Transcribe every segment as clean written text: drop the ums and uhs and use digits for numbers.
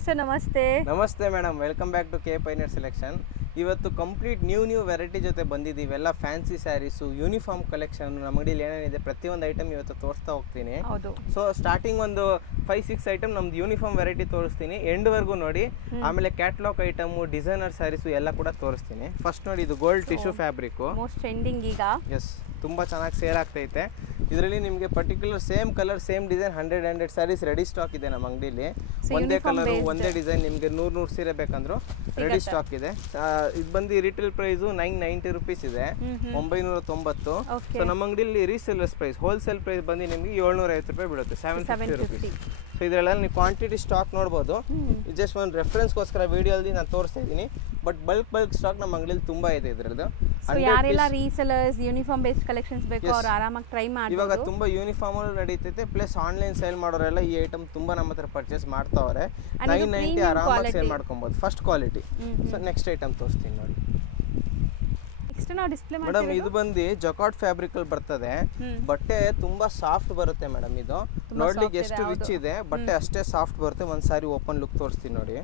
Sir ನಮಸ್ತೆ. ನಮಸ್ತೆ madam, welcome back to K ಪೈನರ್ ಸೆಲೆಕ್ಷನ್. ಇವತ್ತು ಕಂಪ್ಲೀಟ್ ನ್ಯೂ ವೆರೈಟಿ ಜೊತೆ ಬಂದಿದ್ದೀವಿ. ಎಲ್ಲ ಫ್ಯಾನ್ಸಿ ಸ್ಯಾರೀಸು, ಯೂನಿಫಾರ್ಮ್ ಕಲೆಕ್ಷನ್ ನಮ್ಮ ಅಂಗಡಿಯಲ್ಲಿ ಏನೇನಿದೆ ಪ್ರತಿಯೊಂದು ಐಟಮ್ ಇವತ್ತು ತೋರಿಸ್ತಾ ಹೋಗ್ತೀನಿ. ಸೊ ಸ್ಟಾರ್ಟಿಂಗ್ ಒಂದು 5-6 ಐಟಮ್ ನಮ್ದು ಯೂನಿಫಾರ್ಮ್ ವೆರೈಟಿ ತೋರಿಸ್ತೀನಿ, ಎಂಡ್ವರೆಗೂ ನೋಡಿ. ಆಮೇಲೆ ಕ್ಯಾಟ್ಲಾಗ್ ಐಟಮು, ಡಿಸೈನರ್ ಸ್ಯಾರೀಸು ಎಲ್ಲ ಕೂಡ ತೋರಿಸ್ತೀನಿ. ಫಸ್ಟ್ ನೋಡಿ, ಇದು gold tissue fabric, most trending ಈಗ. ಎಸ್, ತುಂಬ ಚೆನ್ನಾಗಿ ಸೇಲ್ ಆಗ್ತೈತೆ. ಇದರಲ್ಲಿ ನಿಮಗೆ particular same colour same design 100 saris ready stock ಇದೆ ನಮ್ಮ ಅಂಗಡಿಲಿ. ಒಂದೇ ಕಲರು ಒಂದೇ ಡಿಸೈನ್ ನಿಮಗೆ 100 ಸೀರೆ ಬೇಕಂದ್ರೂ ರೆಡಿ ಸ್ಟಾಕ್ ಇದೆ. ಇದು ಬಂದು ರಿಟೇಲ್ ಪ್ರೈಸು 990 ರುಪೀಸ್ ಇದೆ, 990. ಸೊ ನಮ್ಮ ಅಂಗಡಿಯಲ್ಲಿ ರೀಸೇಲರ್ಸ್ ಪ್ರೈಸ್, ಹೋಲ್ಸೇಲ್ ಪ್ರೈಸ್ ಬಂದು ನಿಮಗೆ 750 ರೂಪಾಯಿ ಬೀಳುತ್ತೆ, 750 ರುಪೀಸ್. ಸೊ ಇದರೆಲ್ಲ ನೀವು ಕ್ವಾಂಟಿಟಿ ಸ್ಟಾಕ್ ನೋಡ್ಬೋದು. ಜಸ್ಟ್ ಒಂದು ರೆಫರೆನ್ಸ್ಗೋಸ್ಕರ ವಿಡಿಯೋದಲ್ಲಿ ನಾನು ತೋರಿಸ್ತಾ ಇದ್ದೀನಿ. ಬಟ್ ಬಲ್ಕ್ ಸ್ಟಾಕ್ ನಮ್ಮ ಅಂಗಡಿಯಲ್ಲಿ ತುಂಬ ಇದೆ ಇದರದ್ದು. ಯಾರೆಲ್ಲ ರೀಸೆಲರ್ಸ್ ಯೂನಿಫಾರ್ಮ್ ಬೇಸ್ಡ್ ಕಲೆಕ್ಷನ್ಸ್ ಬೇಕು ಅವ್ರು ಆರಾಮಾಗಿ ಟ್ರೈ ಮಾಡಿ. ಇವಾಗ ತುಂಬ ಯೂನಿಫಾರ್ಮ್ ನಡೀತೈತೆ, ಪ್ಲಸ್ ಆನ್ಲೈನ್ ಸೇಲ್ ಮಾಡೋರೆಲ್ಲ ಈ ಐಟಮ್ ತುಂಬ ನಮ್ಮ ಹತ್ರ ಪರ್ಚೇಸ್ ಮಾಡ್ತಾವ್ರೆ. 990 ಆರಾಮಾಗಿ ಸೇಲ್ ಮಾಡ್ಕೊಬೋದು, first quality. So next item ತೋರಿಸ್ತೀನಿ ನೋಡಿ ಮೇಡಮ್. ಇದು ಬಂದು ಜಕಾರ್ಡ್ ಫ್ಯಾಬ್ರಿಕ್ ಅಲ್ಲಿ ಬರ್ತದೆ. ಬಟ್ಟೆ ತುಂಬಾ ಸಾಫ್ಟ್ ಬರುತ್ತೆ ಮೇಡಮ್. ಇದು ನೋಡ್ಲಿಕ್ಕೆ ಎಷ್ಟು ರಿಚ್ ಇದೆ, ಬಟ್ಟೆ ಅಷ್ಟೇ ಸಾಫ್ಟ್ ಬರುತ್ತೆ. ಒಂದ್ ಸಾರಿ ಓಪನ್ ಲುಕ್ ತೋರಿಸ್ತೀನಿ ನೋಡಿ.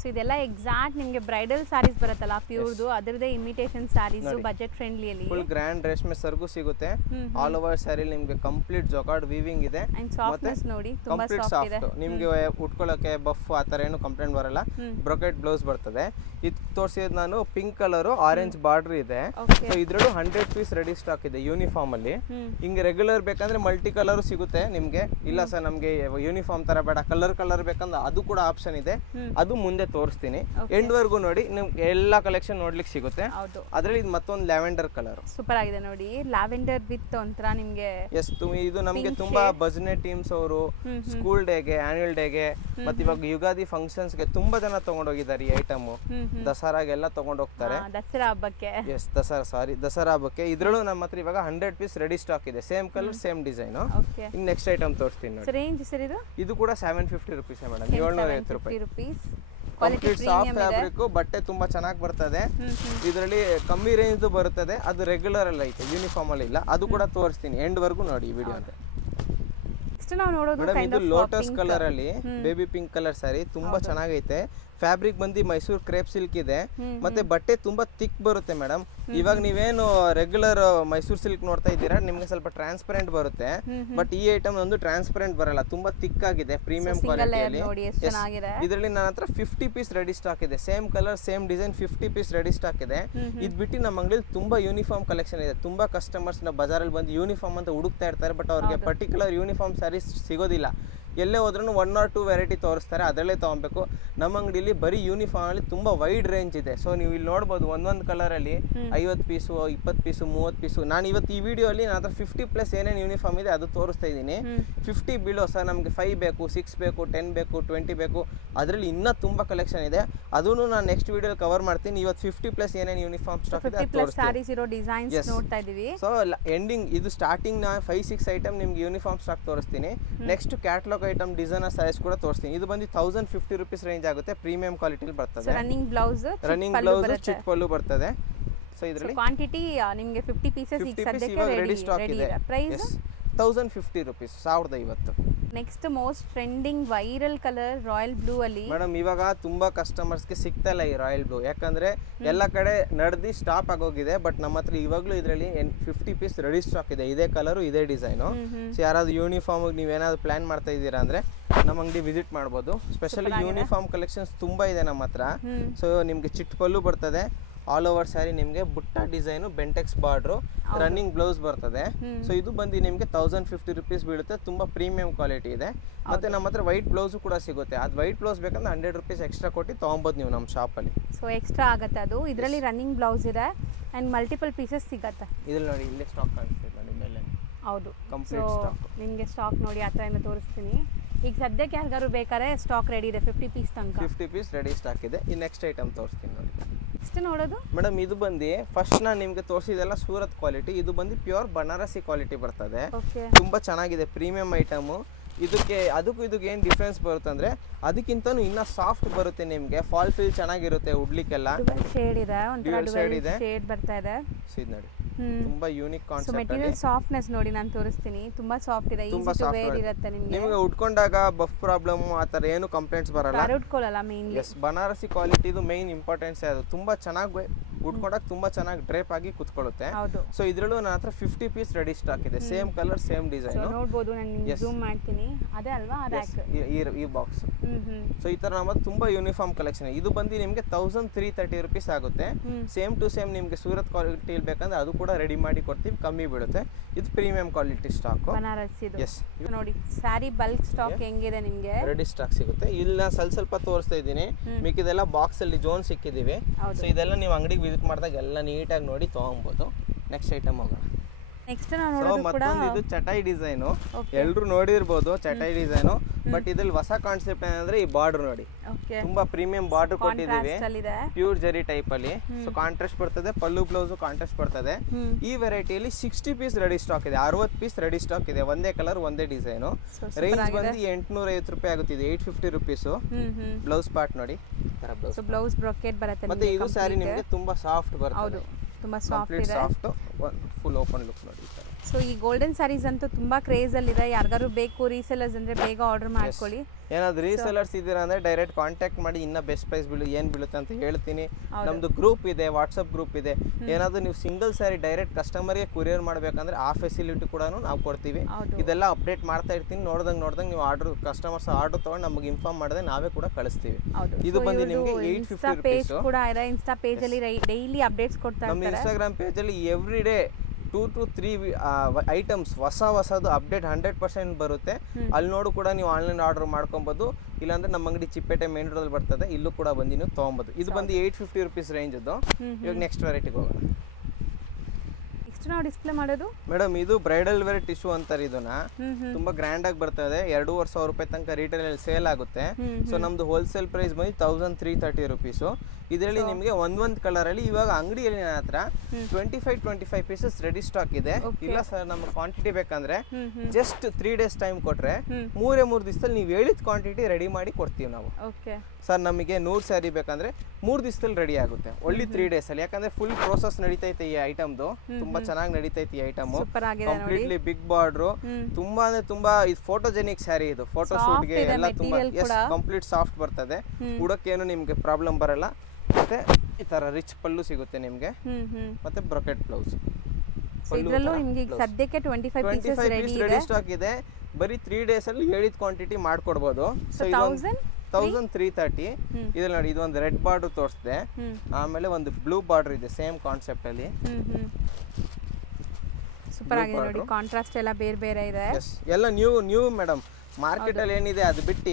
ಸೊ ಇದೆಲ್ಲ ಎಕ್ಸಾಕ್ಟ್ ನಿಮಗೆ ಬ್ರೈಡಲ್ ಸಾರೀಸ್ ಬರುತ್ತಲ್ಲ ಪ್ಯೂರ್ದು, ಅದರದೇ ಇಮಿಟೇಷನ್ ಸಾರೀಸ್, ಬಜೆಟ್ ಫ್ರೆಂಡ್ಲಿ ಅಲ್ಲಿ ಫುಲ್ ಗ್ರ್ಯಾಂಡ್ ರೇಷ್ಮೆ ಸರ್ಗೂ ಸಿಗುತ್ತೆ. ಆಲ್ ಓವರ್ ಸ್ಯಾರಿ ನಿಮಗೆ ಕಂಪ್ಲೀಟ್ ಜಕಾರ್ಡ್ ವೀವಿಂಗ್ ಇದೆ. ಸಾಫ್ಟ್ನೆಸ್ ನೋಡಿ, ತುಂಬಾ ಸಾಫ್ಟ್ ಇದೆ. ನಿಮಗೆ ಉಟ್ಕೊಳ್ಳೋಕೆ ಬಫ್ ಆ ತರ ಏನು ಕಂಪ್ಲೇಂಟ್ ಬರಲ್ಲ. ಬ್ರೊಕೆಟ್ ಬ್ಲೌಸ್ ಬರ್ತದೆ. ಇದು ತೋರಿಸಿದ್ ನಾನು ಪಿಂಕ್ ಕಲರ್ ಆರೆಂಜ್ ಬಾರ್ಡರ್ ಇದೆ. ಸೊ ಇದ್ರಲ್ಲೂ 100 ಪೀಸ್ ರೆಡಿ ಸ್ಟಾಕ್ ಇದೆ ಯೂನಿಫಾರ್ಮ್ ಅಲ್ಲಿ. ಹಿಂಗೆ ರೆಗ್ಯುಲರ್ ಬೇಕಂದ್ರೆ ಮಲ್ಟಿ ಕಲರ್ ಸಿಗುತ್ತೆ ನಿಮ್ಗೆ. ಇಲ್ಲ ಸರ್ ನಮ್ಗೆ ಯೂನಿಫಾರ್ಮ್ ತರ ಬೇಡ, ಕಲರ್ ಬೇಕಂದ್ರೆ ಅದು ಕೂಡ ಆಪ್ಷನ್ ಇದೆ, ಅದು ಮುಂದೆ ತೋರಿಸ್ತೀನಿ. ಎಂಡ್ವರೆಗೂ ನೋಡಿ, ನಿಮ್ಗೆ ಎಲ್ಲಾ ಕಲೆಕ್ಷನ್ ನೋಡ್ಲಿಕ್ಕೆ ಸಿಗುತ್ತೆ. ಅದ್ರಲ್ಲಿ ಇದು ಮತ್ತೊಂದು ಲ್ಯಾವೆಂಡರ್ ಕಲರ್ ಸೂಪರ್ ಆಗಿದೆ ನೋಡಿ. ಲ್ಯಾವೆಂಡರ್ ವಿತ್ ಒಂಥರ ನಿಮ್ಗೆ ಎಸ್, ಇದು ನಮ್ಗೆ ತುಂಬಾ ಭಜನೆ ಟೀಮ್ಸ್ ಅವರು ಸ್ಕೂಲ್ ಡೇಗೆ, ಆನ್ಯುವಲ್ ಡೇಗೆ, ಮತ್ತೆ ಇವಾಗ ಯುಗಾದಿ ಫಂಕ್ಷನ್ಸ್ ಗೆ ತುಂಬಾ ಜನ ತಗೊಂಡೋಗಿದ್ದಾರೆ ಈ ಐಟಮ್. ದಸರಾಗೆಲ್ಲ ತಗೊಂಡೋಗ್ತಾರೆ, ದಸರಾ ಹಬ್ಬಕ್ಕೆ. ಎಸ್, ದಸರಾ ಹಬ್ಬಕ್ಕೆ. ಇದ್ರಲ್ಲೂ ನಮ್ಮ ಹತ್ರ ಇವಾಗ 100 ಪೀಸ್ ರೆಡಿ ಸ್ಟಾಕ್ ಇದೆ, ಸೇಮ್ ಕಲರ್ ಸೇಮ್ ಡಿಸೈನ್. ಇನ್ನು ನೆಕ್ಸ್ಟ್ ಐಟಮ್ ತೋರಿಸ್ತೀನಿ ನೋಡಿ. ರೇಂಜ್ ಸರ್ ಇದು ಕೂಡ 750 ರುಪೀಸ್ ಮೇಡಮ್, 750 ರೂಪಾಯಿ. ಕಂಪ್ಲೀಟ್ ಸಾಫ್ಟ್ ಫ್ಯಾಬ್ರಿಕ್, ಬಟ್ಟೆ ತುಂಬಾ ಚೆನ್ನಾಗಿ ಬರ್ತದೆ. ಇದರಲ್ಲಿ ಕಮ್ಮಿ ರೇಂಜ್ ಬರುತ್ತದೆ, ಅದು ರೆಗ್ಯುಲರ್ ಅಲ್ಲಿ ಐತೆ, ಯೂನಿಫಾರ್ಮ್ ಅಲ್ಲಿ ಇಲ್ಲ. ಅದು ಕೂಡ ತೋರಿಸ್ತೀನಿ, ಎಂಡ್ ವರ್ಗೂ ನೋಡಿ ಈ ವಿಡಿಯೋ. ಮೇಡಮ್ ಇದು ಲೋಟಸ್ ಕಲರ್ ಅಲ್ಲಿ ಬೇಬಿ ಪಿಂಕ್ ಕಲರ್ ಸ್ಯಾರಿ, ತುಂಬಾ ಚೆನ್ನಾಗೈತೆ. ಫ್ಯಾಬ್ರಿಕ್ ಬಂದು ಮೈಸೂರು ಕ್ರೇಪ್ ಸಿಲ್ಕ್ ಇದೆ, ಮತ್ತೆ ಬಟ್ಟೆ ತುಂಬಾ ಥಿಕ್ ಬರುತ್ತೆ ಮೇಡಮ್. ಇವಾಗ ನೀವೇನು ರೆಗ್ಯುಲರ್ ಮೈಸೂರು ಸಿಲ್ಕ್ ನೋಡ್ತಾ ಇದ್ದೀರಾ, ನಿಮ್ಗೆ ಸ್ವಲ್ಪ ಟ್ರಾನ್ಸ್ಪರೆಂಟ್ ಬರುತ್ತೆ. ಬಟ್ ಈ ಐಟಮ್ ಒಂದು ಟ್ರಾನ್ಸ್ಪರೆಂಟ್ ಬರಲ್ಲ, ತುಂಬಾ ಥಿಕ್ ಆಗಿದೆ, ಪ್ರೀಮಿಯಂ ಕ್ವಾಲಿಟಿಯಲ್ಲಿ. ಇದರಲ್ಲಿ ನನ್ನ ಹತ್ರ 50 ಪೀಸ್ ರೆಡಿ ಸ್ಟಾಕ್ ಇದೆ, same colour same design 50 piece ready stock ಇದೆ. ಇದು ಬಿಟ್ಟು ನಮ್ಮ ಅಂಗಡಿಯಲ್ಲಿ ತುಂಬಾ ಯೂನಿಫಾರ್ಮ್ ಕಲೆಕ್ಷನ್ ಇದೆ. ತುಂಬಾ ಕಸ್ಟಮರ್ಸ್ ನ ಬಜಾರಲ್ಲಿ ಬಂದು ಯೂನಿಫಾರ್ಮ್ ಅಂತ ಹುಡುಕ್ತಾ ಇರ್ತಾರೆ, ಬಟ್ ಅವ್ರಿಗೆ ಪರ್ಟಿಕ್ಯುಲರ್ ಯೂನಿಫಾರ್ಮ್ ಸ್ಯಾರೀಸ್ ಸಿಗೋದಿಲ್ಲ. ಎಲ್ಲೇ ಹೋದ್ರೂ 1 or 2 ವೆರೈಟಿ ತೋರಿಸ್ತಾರೆ, ಅದರಲ್ಲೇ ತೊಗೊಬೇಕು. ನಮ್ಮ ಅಂಗಡಿಯಲ್ಲಿ ಬರೀ ಯೂನಿಫಾರ್ಮ್ ಅಲ್ಲಿ ತುಂಬಾ ವೈಡ್ ರೇಂಜ್ ಇದೆ. ಸೊ ನೀವು ಇಲ್ಲಿ ನೋಡ್ಬೋದು, ಒಂದೊಂದು ಕಲರ್ ಅಲ್ಲಿ 50 ಪೀಸು, 20 ಪೀಸು, 30 ಪೀಸು. ನಾನು ಇವತ್ತು ಈ ವಿಡಿಯೋ ಅಲ್ಲಿ ನನ್ನ ಹತ್ರ 50+ ಏನೇನು ಯೂನಿಫಾರ್ಮ್ ಇದೆ ಅದು ತೋರಿಸ್ತಾ ಇದ್ದೀನಿ. 50 ಬಿಲೋ ಸರ್ ನಮಗೆ 5 ಬೇಕು, 6 ಬೇಕು, 10 ಬೇಕು, 20 ಬೇಕು, ಅದರಲ್ಲಿ ಇನ್ನೂ ತುಂಬಾ ಕಲೆಕ್ಷನ್ ಇದೆ. ಅದನ್ನು ನಾನು ನೆಕ್ಸ್ಟ್ ವಿಡಿಯೋ ಕವರ್ ಮಾಡ್ತೀನಿ. ಇವತ್ತು 50+ ಏನೇನು ಯೂನಿಫಾರ್ಮ್ ಸ್ಟಾಕ್ ಇದೆ ಸೊ ಎಂಡಿಂಗ್ ಇದು ಸ್ಟಾರ್ಟಿಂಗ್ ನಾ 5-6 ಐಟಮ್ ನಿಮ್ಗೆ ಯೂನಿಫಾರ್ಮ್ ಸ್ಟಾಕ್ ತೋರಿಸ್ತೀನಿ. Next catalogue item designer size ಕೂಡ ತೋರಿಸ್ತೀನಿ. ಇದು ಬಂದು 1050 ರುಪೀಸ್ ರೇಂಜ್ ಆಗುತ್ತೆ, ಪ್ರೀಮಿಯಂ ಕ್ವಾಲಿಟಿಲಿ ಬರ್ತದೆ. ರನ್ನಿಂಗ್ ಬ್ಲೌಸ್ ಚಿಕ್ಕ ಪಲ್ಲು ಬರ್ತದೆ. ಸೊ ಇದರಲ್ಲಿ ಕ್ವಾಂಟಿಟಿ ನಿಮಗೆ 50 ಪೀಸಸ್ ಈಗ ಸದ್ಯಕ್ಕೆ ರೆಡಿ ಸ್ಟಾಕ್ ಇದೆ. Price 1050 rupees, 1050. Next most trending viral colour royal blue ಅಲ್ಲಿ ಮೇಡಮ್. ಇವಾಗ ತುಂಬಾ ಕಸ್ಟಮರ್ಸ್ಗೆ ಸಿಗ್ತಾ ಇಲ್ಲ ಈ ರಾಯಲ್ ಬ್ಲೂ, ಯಾಕಂದ್ರೆ ಎಲ್ಲ ಕಡೆ ನಡೆದಿ ಸ್ಟಾಪ್ ಆಗೋಗಿದೆ. ಬಟ್ ನಮ್ಮ ಹತ್ರ ಇವಾಗಲೂ ಇದರಲ್ಲಿ 50 ಪೀಸ್ ರೆಡಿ ಸ್ಟಾಕ್ ಇದೆ, ಇದೇ ಕಲರು ಇದೇ ಡಿಸೈನು. ಸೊ ಯಾರಾದ್ರೂ ಯೂನಿಫಾರ್ಮ್ ನೀವೇನಾದ್ರು ಪ್ಲಾನ್ ಮಾಡ್ತಾ ಇದ್ದೀರಾ ಅಂದ್ರೆ ನಮ್ಮ ಅಂಗಡಿ ವಿಸಿಟ್ ಮಾಡ್ಬೋದು. ಸ್ಪೆಷಲಿ ಯೂನಿಫಾರ್ಮ್ ಕಲೆಕ್ಷನ್ಸ್ ತುಂಬಾ ಇದೆ ನಮ್ಮ ಹತ್ರ. ಸೊ ನಿಮ್ಗೆ ಚಿಟ್ ಪಲ್ಲು ಬರ್ತದೆ, ಆಲ್ ಓವರ್ ಸ್ಯಾರಿ ನಿಮಗೆ ಬುಟ್ಟ design, Bentex border, running blouse ಬರ್ತದೆ. ಸೊ ಇದು ಬಂದು ನಿಮಗೆ 1050 ರುಪೀಸ್ ಬೀಳುತ್ತೆ, ತುಂಬಾ ಪ್ರೀಮಿಯಂ ಕ್ವಾಲಿಟಿ ಇದೆ. ಮತ್ತೆ ನಮ್ಮ ಹತ್ರ ವೈಟ್ ಬ್ಲೌಸ್ ಕೂಡ ಸಿಗುತ್ತೆ. ಅದು ವೈಟ್ ಬ್ಲೌಸ್ ಬೇಕಂದ್ರೆ 100 ರುಪೀಸ್ ಎಕ್ಸ್ಟ್ರಾ ಕೊಟ್ಟು ತೊಗೊಬೋದು ನೀವು ನಮ್ಮ ಶಾಪಲ್ಲಿ. ಸೊ ಎಕ್ಸ್ಟ್ರಾ ಆಗುತ್ತೆ ಅದು. ಇದರಲ್ಲಿ ರನ್ನಿಂಗ್ ಬ್ಲೌಸ್ ಇದೆ ಅಂಡ್ ಮಲ್ಟಿಪಲ್ ಪೀಸಸ್ ಸಿಗುತ್ತೆ. ಇದ್ರಲ್ಲಿ ನೋಡಿ, ಇಲ್ಲೇ ಸ್ಟಾಕ್ ಕಾಣಿಸ್ತಿದೆ ನೋಡಿ ಮೇಲೆ. ಹೌದು, ಕಂಪ್ಲೀಟ್ ಸ್ಟಾಕ್. ನಿಮಗೆ ಸ್ಟಾಕ್ ನೋಡಿ ಆ ಥರ ತೋರಿಸ್ತೀನಿ. ಈಗ ಸದ್ಯಕ್ಕೆ ಯಾರಿಗಾರು ಬೇಕಾದ್ರೆ ಸ್ಟಾಕ್ ರೆಡಿ ಇದೆ, 50 ಪೀಸ್ ತನಕ 50 ಪೀಸ್ ರೆಡಿ ಸ್ಟಾಕ್ ಇದೆ. ಈ ನೆಕ್ಸ್ಟ್ ಐಟಮ್ ತೋರಿಸ್ತೀನಿ ನೋಡಿ. ನೆಕ್ಸ್ಟ್ ನೋಡೋದು ಮೇಡಮ್, ಇದು ಬಂದು ಫಸ್ಟ್ ನಾನು ನಿಮಗೆ ತೋರಿಸಿದೆಲ್ಲ ಸೂರತ್ ಕ್ವಾಲಿಟಿ. ಇದು ಬಂದು ಪ್ಯೂರ್ ಬನಾರಸಿ ಕ್ವಾಲಿಟಿ ಬರ್ತದೆ, ತುಂಬಾ ಚೆನ್ನಾಗಿದೆ, ಪ್ರೀಮಿಯಂ ಐಟಮು. ಅದಕ್ಕೂ ಇದಕ್ಕೆ ಏನು ಡಿಫ್ರೆನ್ಸ್ ಬರುತ್ತೆ ಅಂದ್ರೆ ಅದಕ್ಕಿಂತನೂ ಇನ್ನೂ ಸಾಫ್ಟ್ ಬರುತ್ತೆ ನಿಮಗೆ. ಫಾಲ್ ಫೀಲ್ ಚೆನ್ನಾಗಿರುತ್ತೆ, ಉಡ್ಲಿಕ್ಕೆಲ್ಲ. ಶೇಡ್ ಇದೆ, ಒಂಥರ ಡುವೆಲ್ ಶೇಡ್ ಬರ್ತಾ ಇದೆ. ಇದು ನೋಡಿ, ತುಂಬಾ ಯೂನಿಕ್ ಸೊ ಕಾನ್ಸೆಪ್ಟ್ ಅಲ್ಲಿ ಮೆಟೀರಿಯಲ್ ಸಾಫ್ಟ್ನೆಸ್ ನೋಡಿ ನಾನು ತೋರಿಸ್ತೀನಿ, ತುಂಬಾ ಸಾಫ್ಟ್ ಇದೆ, ಈಸಿ ಟು ವೇರ್ ಇರುತ್ತೆ ನಿಮಗೆ. ನಿಮಗೆ ಉಟ್ಕೊಂಡಾಗ ಬಫ್ ಪ್ರಾಬ್ಲಮ್ ಆ ತರ ಏನು ಕಂಪ್ಲೇಂಟ್ಸ್ ಬರಲ್ಲ. ಉಟ್ಕೊಳ್ಳಲ್ಲ ಮೇನ್ಲಿ. ಎಸ್, ಬನಾರಸಿ ಕ್ವಾಲಿಟಿದು ಮೇನ್ ಇಂಪಾರ್ಟೆನ್ಸ್ ಅದು. ತುಂಬಾ ಚೆನ್ನಾಗಿ ಉಟ್ಕೊಂಡಾಗ ತುಂಬಾ ಚೆನ್ನಾಗಿ ಡ್ರೇಪ್ ಆಗಿ ಕುತ್ಕೊಳ್ಳುತ್ತೆ. ಸೊ ಇದ್ರಲ್ಲೂ ನನ್ನ ಹತ್ರ 50 ಪೀಸ್ ರೆಡಿ ಸ್ಟಾಕ್ ಇದೆ, ಸೇಮ್ ಕಲರ್ ಸೇಮ್ ಡಿಸೈನ್. ನೋಡಬಹುದು, ನಾನು ನಿಮಗೆ ಝೂಮ್ ಮಾಡ್ತೀನಿ. ಅದೇ ಅಲ್ವಾ ರ್ಯಾಕ್, ಈ ಬಾಕ್ಸ್. ಸೊ ಈ ತರ ನಮ್ಮದು ತುಂಬಾ ಯೂನಿಫಾರ್ಮ್ ಕಲೆಕ್ಷನ್. ಇದು ಬಂದು ನಿಮಗೆ 1330 ರೂಪೀಸ್ ಆಗುತ್ತೆ. ಸೇಮ್ ಟು ಸೇಮ್ ನಿಮಗೆ ಸೂರತ್ ಕ್ವಾಲಿಟಿ ಬೇಕಂದ್ರೆ ಅದು ಕೂಡ ರೆಡಿ ಮಾಡಿ ಕೊಡ್ತೀವಿ, ಕಮ್ಮಿ ಬೀಳುತ್ತೆ. ಇದು ಪ್ರೀಮಿಯಂ ಕ್ವಾಲಿಟಿ ಸ್ಟಾಕ್ ಬನಾರಸಿದು. ಎಸ್, ನೋಡಿ ಸ್ಯಾರಿ ಬಲ್ಕ್ ಸ್ಟಾಕ್ ಹೆಂಗಿದೆ ನಿಮಗೆ, ರೆಡಿ ಸ್ಟಾಕ್ ಸಿಗುತ್ತೆ. ಇಲ್ಲ ಸ್ವಲ್ಪ ತೋರಿಸ್ತಾ ಇದ್ದೀನಿ, ಮಿಕ್ಕಿದೆಲ್ಲ ಬಾಕ್ಸ್ ಅಲ್ಲಿ ಜೋನ್ ಸಿಕ್ಕಿದೀವಿ. ಸೊ ಇದೆಲ್ಲ ನೀವು ಅಂಗಡಿಗೆ ವಿಸಿಟ್ ಮಾಡಿದಾಗ ಎಲ್ಲ ನೀಟಾಗಿ ನೋಡಿ ತಗೊಬಹುದು. ನೆಕ್ಸ್ಟ್ ಐಟಮ್ ಹೋಗೋಣ. ನೆಕ್ಸ್ಟ್ ನಾವು ನೋಡೋದು ಕೂಡ ಮತ್ತೊಂದು ಇದು ಚಟಾಯಿ ಡಿಸೈನ್. ಎಲ್ಲರೂ ನೋಡಿರ್ಬೋದು ಚಟಾಯಿ ಡಿಸೈನ್, ಬಟ್ ಇದ್ರಲ್ಲಿ ಹೊಸ ಕಾನ್ಸೆಪ್ಟ್ ಏನಂದ್ರೆ ಈ ಬಾರ್ಡರ್ ನೋಡಿ, ತುಂಬಾ ಪ್ರೀಮಿಯಂ ಬಾರ್ಡರ್ ಕೊಟ್ಟಿದ್ದೀವಿ, ಪ್ಯೂರ್ ಜರಿ ಟೈಪ್ ಅಲ್ಲಿ. ಸೊ ಕಾಂಟ್ರಾಸ್ಟ್ ಬರ್ತದೆ, ಪಲ್ಲು ಬ್ಲೌಸ್ ಕಾಂಟ್ರಾಸ್ಟ್ ಬರ್ತದೆ. ಈ ವೆರೈಟಿಯಲ್ಲಿ 60 ಪೀಸ್ ರೆಡಿ ಸ್ಟಾಕ್ ಇದೆ, 60 ಪೀಸ್ ರೆಡಿ ಸ್ಟಾಕ್ ಇದೆ. ಒಂದೇ ಕಲರ್ ಒಂದೇ ಡಿಸೈನ್. ರೇಂಜ್ ಬಂದು 850 ರೂಪಾಯಿ ಆಗುತ್ತಿದೆ, 850 ರುಪೀಸ್. ಬ್ಲೌಸ್ ಪಾರ್ಟ್ ನೋಡಿ, ಬ್ಲೌಸ್ ಬ್ರೊಕೆಟ್ ಬರುತ್ತೆ. ಮತ್ತೆ ಇದು ಸ್ಯಾರಿ ನಿಮಗೆ ತುಂಬಾ ಸಾಫ್ಟ್ ಬರುತ್ತೆ, ತುಂಬಾ ಸಾಫ್ಟ್ ಇದೆ, ಸಾಫ್ಟ್ ಫುಲ್ ಓಪನ್ ಲುಕ್ ನೋಡಿ. ಸೊ ಈ ಗೋಲ್ಡನ್ ಸ್ಯಾರೀಸ್ ಅಂತೂ ತುಂಬಾ ಕ್ರೇಜ್ ಅಲ್ಲಿ ಇದೆ. ಯಾರಿಗಾರು ಬೇಕು ರೀಸೆಲ್ಲರ್ಸ್ ಅಂದ್ರೆ ಬೇಗ ಆರ್ಡರ್ ಮಾಡ್ಕೊಳ್ಳಿ. ಏನಾದ್ರು ರೀಸೆಲ್ಲರ್ಸ್ ಇದ್ದೀರಾ ಅಂದ್ರೆ ಡೈರೆಕ್ಟ್ ಕಾಂಟ್ಯಾಕ್ಟ್ ಮಾಡಿ, ಇನ್ನ ಬೆಸ್ಟ್ ಪ್ರೈಸ್ ಏನ್ ಬೀಳುತ್ತೆ ಅಂತ ಹೇಳ್ತೀನಿ. ನಮ್ದು ಗ್ರೂಪ್ ಇದೆ, ವಾಟ್ಸ್ಆಪ್ ಗ್ರೂಪ್ ಇದೆ. ಏನಾದ್ರು ನೀವು ಸಿಂಗಲ್ ಸ್ಯಾರಿ ಡೈರೆಕ್ಟ್ ಕಸ್ಟಮರ್ಗೆ ಕೊರಿಯರ್ ಮಾಡ್ಬೇಕಂದ್ರೆ ಆ ಫೆಸಿಲಿಟಿ ಕೂಡ ನಾವು ಕೊಡ್ತೀವಿ. ಇದೆಲ್ಲ ಅಪ್ಡೇಟ್ ಮಾಡ್ತಾ ಇರ್ತೀನಿ. ನೋಡ್ದಂಗೆ ನೀವು ಆರ್ಡರ್ ಕಸ್ಟಮರ್ಸ್ ಆರ್ಡರ್ ತಗೊಂಡು ನಮಗೆ ಇನ್ಫಾರ್ಮ್ ಮಾಡಿದ್ರೆ ನಾವೇ ಕೂಡ ಕಳಿಸ್ತೀವಿ. ಇದು ಬಂದು ನಿಮಗೆ 850 ರೂಪೀಸ್ ಕೂಡ ಇದೆ. ಇನ್ಸ್ಟಾ ಪೇಜ್ ಅಲ್ಲಿ ಡೈಲಿ ಅಪ್ಡೇಟ್ಸ್ ಕೊಡ್ತಾ ಇರ್ತಾರೆ. ನಮ್ಮ ಇನ್ಸ್ಟಾಗ್ರಾಮ್ ಪೇಜ್ ಅಲ್ಲಿ ಎವ್ರಿ ಡೇ 2 to 3 ಐಟಮ್ಸ್ ಹೊಸದು ಅಪ್ಡೇಟ್ 100% ಬರುತ್ತೆ. ಅಲ್ಲಿ ನೋಡು ಕೂಡ ನೀವು ಆನ್ಲೈನ್ ಆರ್ಡರ್ ಮಾಡ್ಕೊಬೋದು. ಇಲ್ಲಾಂದ್ರೆ ನಮ್ಮ ಅಂಗಡಿ ಚಿಪ್ಪೇಟೆ ಮೇನ್ ರೋಡಲ್ಲಿ ಬರ್ತದೆ, ಇಲ್ಲೂ ಕೂಡ ಬಂದು ನೀವು ತೊಗೊಬೋದು. ಇದು ಬಂದು 850 ರೂಪೀಸ್ ರೇಂಜ್ ಅದು. ಇವಾಗ ನೆಕ್ಸ್ಟ್ ವೆರೈಟಿಗೆ ಹೋಗೋಣ. ನಾವು ಡಿಸ್ಪ್ಲೇ ಮಾಡೋದು ಮೇಡಮ್, ಇದು ಬ್ರೈಡಲ್ ವೇರ್ ಟಿಶ್ಯೂ ಅಂತಾರೆ. ಇದನ್ನ ತುಂಬಾ ಗ್ರ್ಯಾಂಡ್ ಆಗಿ ಬರ್ತದೆ. 2500 ರೂಪಾಯಿ ತನಕ ರಿಟೇಲ್ ಅಲ್ಲಿ ಸೇಲ್ ಆಗುತ್ತೆ. ಸೊ ನಮ್ದು ಹೋಲ್ಸೇಲ್ ಪ್ರೈಸ್ ಬಂದು 1330 ರೂಪೀಸ್. ಇದರಲ್ಲಿ ನಿಮಗೆ ಒಂದೊಂದು ಕಲರ್ ಅಲ್ಲಿ ಇವಾಗ ಅಂಗಡಿಯಲ್ಲಿ ನನ್ನ ಹತ್ರ 25 ಪೀಸಸ್ ರೆಡಿ ಸ್ಟಾಕ್ ಇದೆ. ಇಲ್ಲ ಸರ್ ನಮ್ಗೆ ಕ್ವಾಂಟಿಟಿ ಬೇಕಂದ್ರೆ ಜಸ್ಟ್ 3 days ಟೈಮ್ ಕೊಟ್ರೆ 3 ದಿವಸದಲ್ಲಿ ನೀವು ಹೇಳಿದ ಕ್ವಾಂಟಿಟಿ ರೆಡಿ ಮಾಡಿ ಕೊಡ್ತೀವಿ ನಾವು. ಸರ್ ನಮಗೆ 100 ಸ್ಯಾರಿ ಬೇಕಂದ್ರೆ 3 ದಿವಸದಲ್ಲಿ ರೆಡಿ ಆಗುತ್ತೆ, ಒಳ್ಳೆ 3 days ಅಲ್ಲಿ. ಯಾಕಂದ್ರೆ ಫುಲ್ ಪ್ರೋಸೆಸ್ ನಡೀತೈತೆ ಈ ಐಟಮ್ದು, ತುಂಬಾ ಚೆನ್ನಾಗಿ ನಡೀತೈತೆ ಈ ಐಟಮ್. ಕಂಪ್ಲೀಟ್ಲಿ ಬಿಗ್ ಬಾರ್ಡ್ರು, ತುಂಬಾ ಅಂದ್ರೆ ತುಂಬಾ ಇದು ಫೋಟೋಜೆನಿಕ್ ಸ್ಯಾರಿ. ಇದು ಫೋಟೋ ಶೂಟ್ಗೆ ಎಲ್ಲ ತುಂಬಾ ಕಂಪ್ಲೀಟ್ ಸಾಫ್ಟ್ ಬರ್ತದೆ. ಉಡಕ್ಕೇನು ನಿಮ್ಗೆ ಪ್ರಾಬ್ಲಮ್ ಬರಲ್ಲ. ಮತ್ತೆ ಈ ತರ ರಿಚ್ ಪಲ್ಲು ಸಿಗುತ್ತೆ ನಿಮ್ಗೆ, ಮತ್ತೆ ಬ್ರೊಕೆಟ್ ಬ್ಲೌಸ್. ಇದರಲ್ಲೂ ನಿಮಗೆ ಸದ್ಯಕ್ಕೆ 25 ಪೀಸಸ್ ರೆಡಿ ಸ್ಟಾಕ್ ಇದೆ. ಬರೀ 3 days ಅಲ್ಲಿ ಹೇಳಿದ ಕ್ವಾಂಟಿಟಿ ಮಾಡ್ಕೊಡ್ಬೋದು. ಸೊ ಇದು 1330. ಇದ್ರಲ್ಲಿ ನೋಡಿ, ಇದು ಒಂದು ರೆಡ್ ಬಾರ್ಡರ್ ತೋರಿಸಿದೆ, ಆಮೇಲೆ ಒಂದು ಬ್ಲೂ ಬಾರ್ಡರ್ ಇದೆ ಸೇಮ್ ಕಾನ್ಸೆಪ್ಟ್ ಅಲ್ಲಿ. ಸೂಪರ್ ಆಗಿದೆ ನೋಡಿ, ಕಾಂಟ್ರಾಸ್ಟ್ ಎಲ್ಲ ಬೇರೆ ಬೇರೆ ಇದೆ. ಎಲ್ಲ ನ್ಯೂ ಮೇಡಮ್. ಮಾರ್ಕೆಟ್ ಅಲ್ಲಿ ಏನಿದೆ ಅದು ಬಿಟ್ಟು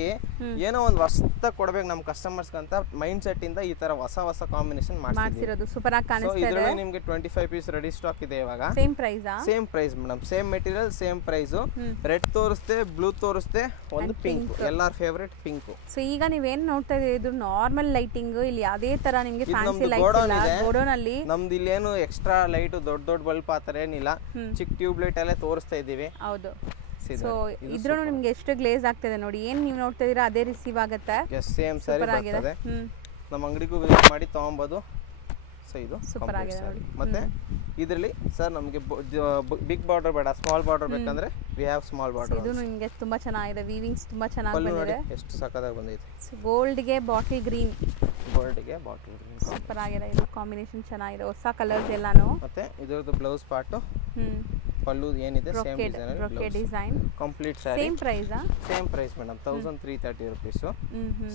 ಏನೋ ಒಂದು ಹೊಸದಾಗಿ ಕೊಡ್ಬೇಕು ನಮ್ಮ ಕಸ್ಟಮರ್ಸ್ ಅಂತ ಮೈಂಡ್ ಸೆಟ್ ಇಂದ ಈ ತರ ಹೊಸ ಕಾಂಬಿನೇಷನ್ ಮಾಡ್ತಿರೋದು. ಸೂಪರ್ ಆಗಿ ಕಾಣಿಸ್ತಾ ಇದೆ. ಇದರಲ್ಲಿ ನಿಮಗೆ 25 ಪೀಸ್ ರೆಡಿ ಸ್ಟಾಕ್ ಇದೆ ಇವಾಗ. Same price madam, same material, same price. Red ತೋರಿಸ್ತೆ, ಬ್ಲೂ ತೋರಿಸ್ತೆ, ಒಂದು ಪಿಂಕ್, ಎಲ್ಲಾರ್ ಫೇವರೇಟ್ ಪಿಂಕ್. ಸೊ ಈಗ ನೀವೇನ್ ನೋಡ್ತಾ ಇದ್ದೀರಿ, ಇದು ನಾರ್ಮಲ್ ಲೈಟಿಂಗ್. ಇಲ್ಲಿ ಅದೇ ತರ ನಿಮಗೆ ಫ್ಯಾನ್ಸಿ ಲೈಟ್ ಇಲ್ಲ ಗೋಡೌನ್ ಅಲ್ಲಿ. ನಮ್ದು ಇಲ್ಲಿ ಏನು ಎಕ್ಸ್ಟ್ರಾ ಲೈಟ್ ದೊಡ್ಡ ಬಲ್ಬ್ ಆತರ ಏನಿಲ್ಲ, ಚಿಕ್ಕ ಟ್ಯೂಬ್ ಲೈಟ್ ಅಲ್ಲೇ ತೋರಿಸ್ತಾ ಇದೀವಿ. ಹೌದು. ಸೊ ಇದ್ರೂ ನಿಮ್ಗೆ ಎಷ್ಟು ಗ್ಲೇಸ್ ಆಗ್ತಿದೆ ನೋಡಿ, ಏನ್ ನೀವು ನೋಡ್ತಾ ಇದೀರಾ ಅದೇ ರಿಸೀವ್ ಆಗುತ್ತೆ. ಸೇಮ್ ಸ್ಯಾರಿ ಬರ್ತದೆ, ನಮ್ಮ ಅಂಗಡಿಗೂ ವಿಸಿಟ್ ಮಾಡಿ ತಗೊಬೋದು. ಸೊ ಇದು ಸೂಪರ್ ಆಗಿದೆ ನೋಡಿ. ಮತ್ತೆ ಇದರಲ್ಲಿ ಸರ್ ನಮಗೆ ಬಿಗ್ ಬಾರ್ಡರ್ ಬೇಡ, ಸ್ಮಾಲ್ ಬಾರ್ಡರ್ ಬೇಕಂದ್ರೆ ವಿ ಹ್ಯಾವ್ ಸ್ಮಾಲ್ ಬಾರ್ಡರ್. ಇದು ನಿಮಗೆ ತುಂಬಾ ಚೆನ್ನಾಗಿದೆ, ವೀವಿಂಗ್ಸ್ ತುಂಬಾ ಚೆನ್ನಾಗಿ ಬಂದಿದೆ. ಎಷ್ಟು ಸಕ್ಕತ್ತಾಗಿ ಬಂದಿದೆ. ಗೋಲ್ಡ್ ಗೆ ಬಾಟಲ್ ಗ್ರೀನ್, ಸೂಪರ್ ಆಗಿದೆ. ಇದು ಕಾಂಬಿನೇಷನ್ ಚೆನ್ನಾಗಿದೆ, ಹೊಸ ಕಲರ್ಸ್ ಎಲ್ಲಾನು. ಮತ್ತೆ ಇದರದ್ದು ಬ್ಲೌಸ್ ಪಾರ್ಟ್, ಪಲ್ಲು ಏನಿದೆ same design, complete sari. Same price madam, 1330 rupees.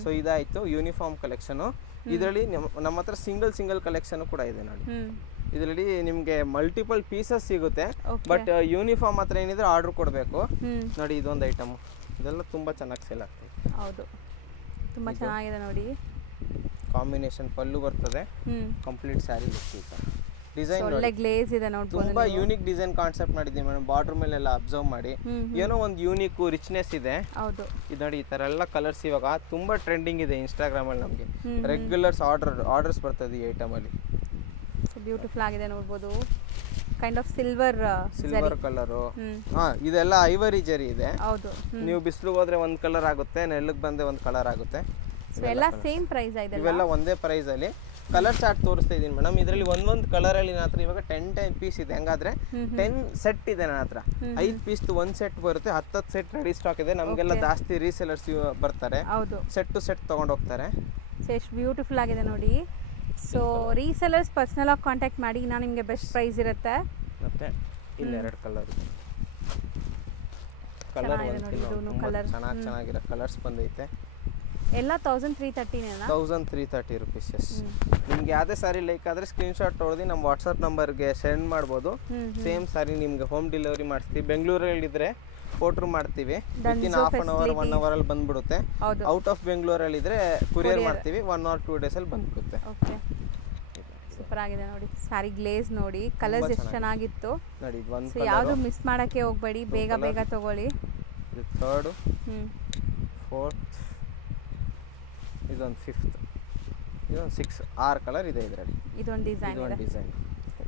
So ಇದಾಯ್ತು ಯೂನಿಫಾರ್ಮ್ ಕಲೆಕ್ಷನ್. ಇದರಲ್ಲಿ ನಮ್ಮ ಹತ್ರ ಸಿಂಗಲ್ ಕಲೆಕ್ಷನ್ ಕೂಡ ಇದೆ ನೋಡಿ. ಇದರಲ್ಲಿ ನಿಮ್ಗೆ ಮಲ್ಟಿಪಲ್ ಪೀಸಸ್ ಸಿಗುತ್ತೆ, ಬಟ್ ಯೂನಿಫಾರ್ಮ್ ಹತ್ರ ಏನಿದ್ರೆ ಆರ್ಡರ್ ಕೊಡಬೇಕು. ನೋಡಿ ಇದೊಂದು ಐಟಮ್, ಇದೆಲ್ಲ ತುಂಬಾ ಚೆನ್ನಾಗಿ ಸೇಲ್ ಆಗ್ತದೆ. ಹೌದು, ತುಂಬಾ ಚೆನ್ನಾಗಿದೆ ನೋಡಿ. ಕಾಂಬಿನೇಷನ್ ಪಲ್ಲು ಬರ್ತದೆ, ಕಂಪ್ಲೀಟ್ ಸ್ಯಾರಿ ಲುಕ್. ಡಿಸೈನ್ ಒಳ್ಳೆ ಗ್ಲೇಸ್ ಇದೆ ನೋಡಬಹುದು. ತುಂಬಾ ಯೂನಿಕ್ ಡಿಸೈನ್ ಕಾನ್ಸೆಪ್ಟ್ ಮಾಡಿದ್ದೀವಿ ಮೇಡಮ್. ಬಾರ್ಡರ್ ಮೇಲೆ ಎಲ್ಲ ಅಬ್ಸರ್ವ್ ಮಾಡಿ, ಏನೋ ಒಂದು ಯೂನಿಕ್ ರಿಚ್ನೆಸ್ ಇದೆ. ಹೌದು, ಇದು ನೋಡಿ, ಈ ತರ ಎಲ್ಲ ಕಲರ್ಸ್ ಇವಾಗ ತುಂಬಾ ಟ್ರೆಂಡಿಂಗ್ ಇದೆ ಇನ್ಸ್ಟಾಗ್ರಾಮ್ ಅಲ್ಲಿ. ನಮಗೆ ರೆಗ್ಯುಲರ್ಸ್ ಆರ್ಡರ್ಸ್ ಬರ್ತದೆ ಈ ಐಟಮ್ ಅಲ್ಲಿ. ಬ್ಯೂಟಿಫುಲ್ ಆಗಿದೆ ನೋಡಬಹುದು. Kind of silver colour. ಇದೆಲ್ಲ ಐವರಿ ಜರಿ ಇದೆ. ಹೌದು, ನೀವು ಬಿಸಿಲಿಗೆ ಹೋದ್ರೆ ಒಂದ್ ಕಲರ್ ಆಗುತ್ತೆ, ನೆಲ್ಲಕ್ಕೆ ಬಂದ್ರೆ ಒಂದ್ ಕಲರ್ ಆಗುತ್ತೆ. ಎಲ್ಲ ಸೇಮ್ ಪ್ರೈಸ್ ಇದೆ, ಇವೆಲ್ಲ ಒಂದೇ ಪ್ರೈಸ್ ಅಲ್ಲಿ. ಕಲರ್ ಚಾರ್ಟ್ ತೋರಿಸ್ತಾ ಇದೀನಿ ಮೇಡಮ್. ಇದರಲ್ಲಿ ಒಂದೊಂದು ಕಲರ್ ಅಲ್ಲಿ ನನ್ನ ಹತ್ರ ಇವಾಗ 10 ಪೀಸ್ ಇದೆ. ಹಂಗಾದ್ರೆ 10 ಸೆಟ್ ಇದೆ ನನ್ನ ಹತ್ರ. 5 ಪೀಸ್ ಒಂದು ಸೆಟ್ ಬರುತ್ತೆ, 10 ಸೆಟ್ ರೆಡಿ ಸ್ಟಾಕ್ ಇದೆ. ನಮಗೆಲ್ಲ ಜಾಸ್ತಿ ರೀಸೆಲರ್ಸ್ ಬರ್ತಾರೆ, ಸೆಟ್ ಟು ಸೆಟ್ ತಗೊಂಡು ಹೋಗ್ತಾರೆ. ಎಷ್ಟು ಬ್ಯೂಟಿಫುಲ್ ಆಗಿದೆ ನೋಡಿ. ಸೊ ರೀಸೆಲರ್ಸ್ ಪರ್ಸನಲ್ ಆಗಿ ಕಾಂಟ್ಯಾಕ್ಟ್ ಮಾಡಿ, ನಾನು ನಿಮಗೆ ಬೆಸ್ಟ್ ಪ್ರೈಸ್ ಇರುತ್ತೆ. ಮತ್ತೆ ಇಲ್ಲಿ 2 ಕಲರ್ ಇದೆ. ಕಲರ್ ಚೆನ್ನಾಗಿರೋ ಕಲರ್ಸ್ ಬಂದೈತೆ. ಎಲ್ಲ 1330 1330 rupees. ಎಸ್, ನಿಮ್ಗೆ ಯಾವುದೇ ಸಾರಿ ಲೈಕ್ ಆದರೆ ಸ್ಕ್ರೀನ್ಶಾಟ್ ತೊಗೊಳ್ದು ನಮ್ಮ ವಾಟ್ಸಪ್ ನಂಬರ್ಗೆ ಸೆಂಡ್ ಮಾಡ್ಬೋದು. ಸೇಮ್ ಸಾರಿ ನಿಮ್ಗೆ ಹೋಮ್ ಡೆಲಿವರಿ ಮಾಡಿಸ್ತೀವಿ. ಬೆಂಗಳೂರಲ್ಲಿದ್ದರೆ ಪೋಟ್ರು ಮಾಡ್ತೀವಿ, ವಿತಿನ್ ಹಾಫ್ ಅನ್ ಅವರ್ 1 ಅವರಲ್ಲಿ ಬಂದ್ಬಿಡುತ್ತೆ. ಔಟ್ ಆಫ್ ಬೆಂಗಳೂರಲ್ಲಿದ್ದರೆ ಕುರಿಯರ್ ಮಾಡ್ತೀವಿ, 1 or 2 ಡೇಸಲ್ಲಿ ಬಂದ್ಬಿಡುತ್ತೆ. ಸೂಪರ್ ಆಗಿದೆ ನೋಡಿ. ಸ್ಯಾರಿ ಗ್ಲೇಸ್ ನೋಡಿ, ಕಲರ್ಸ್ ಎಷ್ಟು ಚೆನ್ನಾಗಿತ್ತು ನೋಡಿ. ಸೊ ಯಾವುದು ಮಿಸ್ ಮಾಡೋಕ್ಕೆ ಹೋಗಬೇಡಿ, ಬೇಗ ಬೇಗ ತಗೊಳ್ಳಿ. ಇದು 3rd, 4th, ಇದೊಂದು 5th, ಇದೊಂದು 6, 6 ಕಲರ್ ಇದೆ ಇದರಲ್ಲಿ. ಇದೊಂದು ಡಿಸೈನ್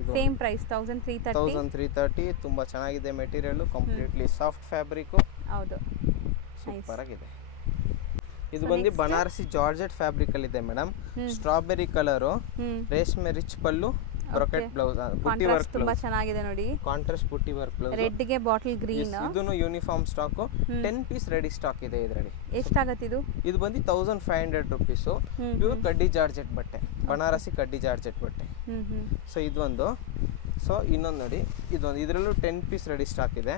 ಇದು ಸೇಮ್ ಪ್ರೈಸ್ 1330. ತುಂಬಾ ಚೆನ್ನಾಗಿದೆ ಮೆಟೀರಿಯಲ್, ಕಂಪ್ಲೀಟ್ಲಿ ಸಾಫ್ಟ್ ಫ್ಯಾಬ್ರಿಕ್. ಹೌದು, ಸೂಪರ್ ಆಗಿದೆ. ಇದು ಬಂದು ಬನಾರಸಿ ಜಾರ್ಜೆಟ್ ಫ್ಯಾಬ್ರಿಕ್ ಅಲ್ಲಿ ಇದೆ ಮೇಡಮ್. ಸ್ಟ್ರಾಬೆರಿ ಕಲರ್, ರೇಷ್ಮೆ ರಿಚ್ ಪಲ್ಲು, ಬ್ರೊಕೆಟ್ ಬ್ಲೌಸ್, ಬುಟ್ಟಿ ವರ್ಕ್ ತುಂಬಾ ಚೆನ್ನಾಗಿದೆ ನೋಡಿ. ಕಾಂಟ್ರಾಸ್ಟ್ ಬುಟ್ಟಿ ವರ್ಕ್ ಬ್ಲೌಸ್, ರೆಡ್ ಗೆ ಬಾಟಲ್ ಗ್ರೀನ್. ಇದನ್ನು uniform stock, 10 piece ready stock ಇದೆ ಇದರಲ್ಲಿ. ಎಷ್ಟಾಗುತ್ತೆ ಇದು? ಇದು ಬಂದು 1500 rupees. ಪ್ಯೂರ್ ಕಡ್ಡಿ ಜಾರ್ಜೆಟ್ ಬಟ್ಟೆ, ಬನಾರಸಿ ಕಡ್ಡಿ ಜಾರ್ಜೆಟ್ ಬಟ್ಟೆ. ಸೊ ಇದೊಂದು. ಸೊ ಇನ್ನೊಂದು ನೋಡಿ, ಇದರಲ್ಲೂ 10 ಪೀಸ್ ರೆಡಿ ಸ್ಟಾಕ್ ಇದೆ.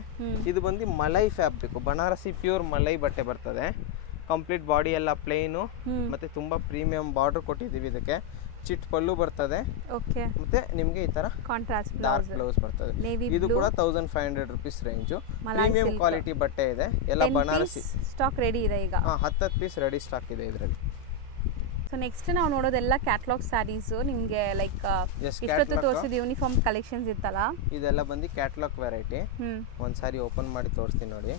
ಇದು ಬಂದು ಮಲೈ ಫ್ಯಾಬ್ರಿಕ್, ಬನಾರಸಿ ಪ್ಯೂರ್ ಮಲೈ ಬಟ್ಟೆ ಬರ್ತದೆ. ಕಂಪ್ಲೀಟ್ ಬಾಡಿ ಎಲ್ಲ ಪ್ಲೇನು, ಮತ್ತೆ ತುಂಬಾ ಪ್ರೀಮಿಯಂ ಬಾರ್ಡರ್ ಕೊಟ್ಟಿದ್ದೀವಿ ಇದಕ್ಕೆ. ಚಿಟ್ ಪಲ್ಲು ಬರ್ತದೆ, ಮತ್ತೆ ನಿಮಗೆ ಈ ತರ ಕಾಂಟ್ರಾಸ್ಟ್ ಡಾರ್ಕ್ ಬ್ಲೌಸ್ ಬರ್ತದೆ. ಇದು ಕೂಡ 1500 rupees ರೇಂಜ್. ಪ್ರೀಮಿಯಂ ಕ್ವಾಲಿಟಿ ಬಟ್ಟೆ ಇದೆ, ಎಲ್ಲ ಬನಾರಸಿ. ಸ್ಟಾಕ್ ರೆಡಿ ಇದೆ ಈಗ. 10 ಪೀಸ್ ರೆಡಿ ಸ್ಟಾಕ್ ಇದೆ ಇದರಲ್ಲಿ. ಸೊ ನೆಕ್ಸ್ಟ್ ನಾವು ನೋಡೋದೆಲ್ಲ ಕ್ಯಾಟಲಾಗ್ ಸ್ಯಾರೀಸ್. ನಿಮಗೆ ಲೈಕ್ ಇಷ್ಟೊತ್ತು ತೋರಿಸಿದ ಯೂನಿಫಾರ್ಮ್ ಕಲೆಕ್ಷನ್ಸ್ ಇತ್ತಲ್ಲ, ಇದೆಲ್ಲ ಬಂದು ಕ್ಯಾಟಲಾಗ್ ವೆರೈಟಿ. ಒಂದು ಸಾರಿ ಓಪನ್ ಮಾಡಿ ತೋರಿಸ್ತೀನಿ ನೋಡಿ.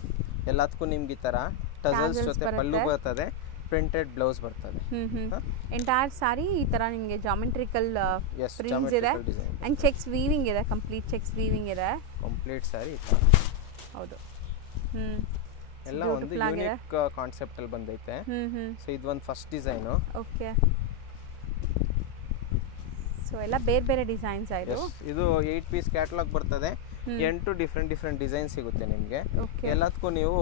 ಎಲ್ಲದಕ್ಕೂ ನಿಮ್ಗೆ ಈ ತರ ಟಜಲ್ಸ್ ಜೊತೆ ಪಲ್ಲು ಬರ್ತದೆ, ಪ್ರಿಂಟೆಡ್ ಬ್ಲೌಸ್ ಬರ್ತದೆ. ಎಂಟೈರ್ ಸಾರಿ ಈ ತರ ನಿಮಗೆ ಜಾಮೆಟ್ರಿಕಲ್ ಪ್ರಿಂಟ್ಸ್ ಇದೆ ಅಂಡ್ ಚೆಕ್ಸ್ ವೀವಿಂಗ್ ಇದೆ, ಕಂಪ್ಲೀಟ್ ಚೆಕ್ಸ್ ವೀವಿಂಗ್ ಇದೆ ಕಂಪ್ಲೀಟ್ ಸಾರಿ. ಹೌದು, ಎಲ್ಲ ಒಂದು ಯೂನಿಕ್ ಕಾನ್ಸೆಪ್ಟ್ ಅಲ್ಲಿ ಬಂದೈತೆ. ಸೊ ಇದು ಒಂದು ಫಸ್ಟ್ ಡಿಸೈನ್. ಓಕೆ, ಸೊ ಎಲ್ಲ ಬೇರೆ ಬೇರೆ ಡಿಸೈನ್ಸ್ ಆಯ್ತು. ಇದು 8 ಪೀಸ್ ಕ್ಯಾಟಲಾಗ್ ಬರ್ತದೆ. 8 ಡಿಫ್ರೆಂಟ್ ಡಿಸೈನ್ ಸಿಗುತ್ತೆ ನಿಮಗೆ. ಎಲ್ಲದಕ್ಕೂ ನೀವು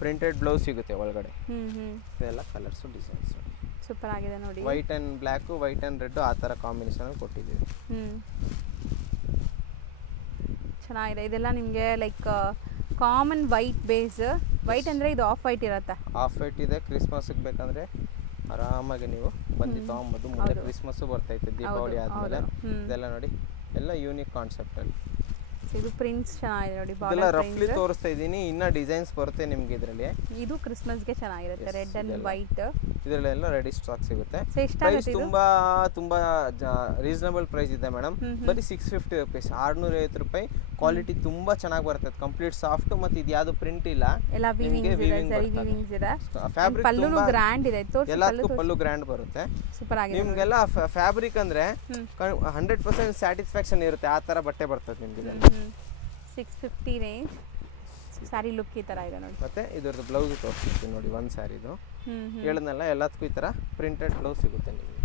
ಪ್ರಿಂಟೆಡ್ ಬ್ಲೌಸ್ ಸಿಗುತ್ತೆ ಒಳಗಡೆ. ಎಲ್ಲ ಕಲರ್ಸ್ ಡಿಸೈನ್ಸ್ ಸೂಪರ್ ಆಗಿದೆ ನೋಡಿ. White and black, white and red, ಆ ತರ ಕಾಂಬಿನೇಷನ್ ಅಲ್ಲಿ ಕೊಟ್ಟಿದ್ದೀವಿ. ಚೆನ್ನಾಗಿದೆ. ಇದೆಲ್ಲ ನಿಮಗೆ like common white base. White ಅಂದ್ರೆ ಇದು ಆಫ್ ವೈಟ್ ಇರುತ್ತೆ. ಆಫ್ ವೈಟ್ ಇದೆ. ಕ್ರಿಸ್ಮಸ್ಗೆ ಬೇಕಂದ್ರೆ ಆರಾಮಾಗಿ ನೀವು ಬಂದು ತಗೊಂಬೋದು. ಮುಂದೆ ಕ್ರಿಸ್ಮಸ್ ಬರ್ತೈತೆ, ದೀಪಾವಳಿ ಆದ್ಮೇಲೆ. ಇದೆಲ್ಲ ನೋಡಿ, ಎಲ್ಲ ಯೂನಿಕ್ ಕಾನ್ಸೆಪ್ಟ್ ಅಲ್ಲಿ. ಇದು ಪ್ರಿಂಟ್ಸ್ ಚೆನ್ನಾಗಿದೆ ನೋಡಿ. ಇದೆಲ್ಲ ರಫ್ಲಿ ತೋರಿಸ್ತಾ ಇದ್ದೀನಿ, ಇನ್ನ ಡಿಸೈನ್ಸ್ ಬರುತ್ತೆ ನಿಮ್ಗೆ ಇದರಲ್ಲಿ. ಇದು ಕ್ರಿಸ್ಮಸ್ಗೆ ಚೆನ್ನಾಗಿರುತ್ತೆ, ರೆಡ್ ಅಂಡ್ ವೈಟ್. ಇದರಲ್ಲೆಲ್ಲ ರೆಡಿ ಸ್ಟಾಕ್ ಸಿಗುತ್ತೆ. ಪ್ರೈಸ್ ತುಂಬಾ ರೀಸನಬಲ್ ಪ್ರೈಸ್ ಇದೆ ಮೇಡಮ್. ಬರೀ 650 rupees, 650 ರೂಪಾಯಿ. ಕ್ವಾಲಿಟಿ ತುಂಬಾ ಚೆನ್ನಾಗಿ ಬರ್ತದೆ, ಕಂಪ್ಲೀಟ್ ಸಾಫ್ಟ್. ಮತ್ತೆ ಇದು ಯಾವುದು ಪ್ರಿಂಟ್ ಇಲ್ಲ, ಎಲ್ಲ ವೀವಿಂಗ್ಸ್ ಇದೆ. ಫ್ಯಾಬ್ರಿಕ್ ಪಲ್ಲು ಗ್ರ್ಯಾಂಡ್ ಇದೆ, ಎಲ್ಲದಕ್ಕೂ ಪಲ್ಲು ಗ್ರ್ಯಾಂಡ್ ಬರುತ್ತೆ. ಸೂಪರ್ ಆಗಿದೆ. ನಿಮ್ಗೆಲ್ಲ ಫ್ಯಾಬ್ರಿಕ್ ಅಂದ್ರೆ 100% ಸ್ಯಾಟಿಸ್ಫ್ಯಾಕ್ಷನ್ ಇರುತ್ತೆ, ಆ ತರ ಬಟ್ಟೆ ಬರ್ತದೆ ನಿಮ್ಗೆ. 650 ರೇಂಜ್ ಸ್ಯಾರಿ ಲುಕ್ ಈ ತರ ಇದೆ ನೋಡಿ. ಮತ್ತೆ ಇದರದ್ದು ಬ್ಲೌಸ್ ತೋರಿಸ್ತೀನಿ ನೋಡಿ. ಒಂದು ಸ್ಯಾರಿದು ಹೇಳಿದ್ನಲ್ಲ, ಎಲ್ಲದಕ್ಕೂ ಈ ತರ ಪ್ರಿಂಟೆಡ್ ಬ್ಲೌಸ್ ಸಿಗುತ್ತೆ ನಿಮಗೆ.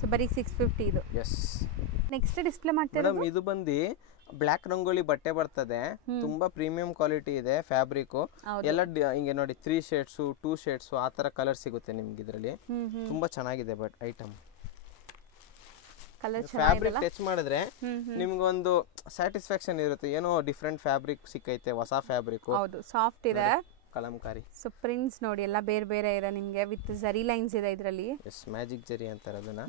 ಸೊ ಬರೀ 650 ಇದು. ಎಸ್. ನೆಕ್ಸ್ಟ್ ಡಿಸ್ಪ್ಲೇ ಮಾಡ್ತೀರಾ ಮೇಡಮ್, ಇದು ಬಂದು ಬ್ಲ್ಯಾಕ್ ರಂಗೋಲಿ ಬಟ್ಟೆ ಬರ್ತದೆ. ತುಂಬಾ ಪ್ರೀಮಿಯಂ ಕ್ವಾಲಿಟಿ ಇದೆ ಫ್ಯಾಬ್ರಿಕ್. ಎಲ್ಲ ಹಿಂಗೆ ನೋಡಿ, 3 ಶೇಡ್ಸ್, 2 ಶೇಡ್ಸ್, ಆ ತರ ಕಲರ್ ಸಿಗುತ್ತೆ ನಿಮ್ಗೆ ಇದರಲ್ಲಿ. ತುಂಬಾ ಚೆನ್ನಾಗಿದೆ ಬಟ್ ಐಟಮ್. ಫ್ಯಾಬ್ರಿಕ್ ಟಚ್ ಮಾಡಿದ್ರೆ ನಿಮ್ಗೆ ಒಂದು ಸ್ಯಾಟಿಸ್ಫ್ಯಾಕ್ಷನ್ ಇರುತ್ತೆ, ಏನೋ ಡಿಫ್ರೆಂಟ್ ಫ್ಯಾಬ್ರಿಕ್ ಸಿಕ್ಕೈತೆ, ಹೊಸ ಫ್ಯಾಬ್ರಿಕ್. ಹೌದು, ಸಾಫ್ಟ್ ಇದೆ, ಕಲಂಕಾರಿ. ಸೊ ಪ್ರಿಂಟ್ಸ್ ನೋಡಿ ಎಲ್ಲ ಬೇರೆ ಬೇರೆ ಇದೆ ನಿಮಗೆ. ವಿತ್ ಜರಿ ಲೈನ್ಸ್ ಇದೆ ಇದರಲ್ಲಿ. ಎಸ್, ಮ್ಯಾಜಿಕ್ ಜರಿ ಅಂತಾರೆ ಅದನ್ನ.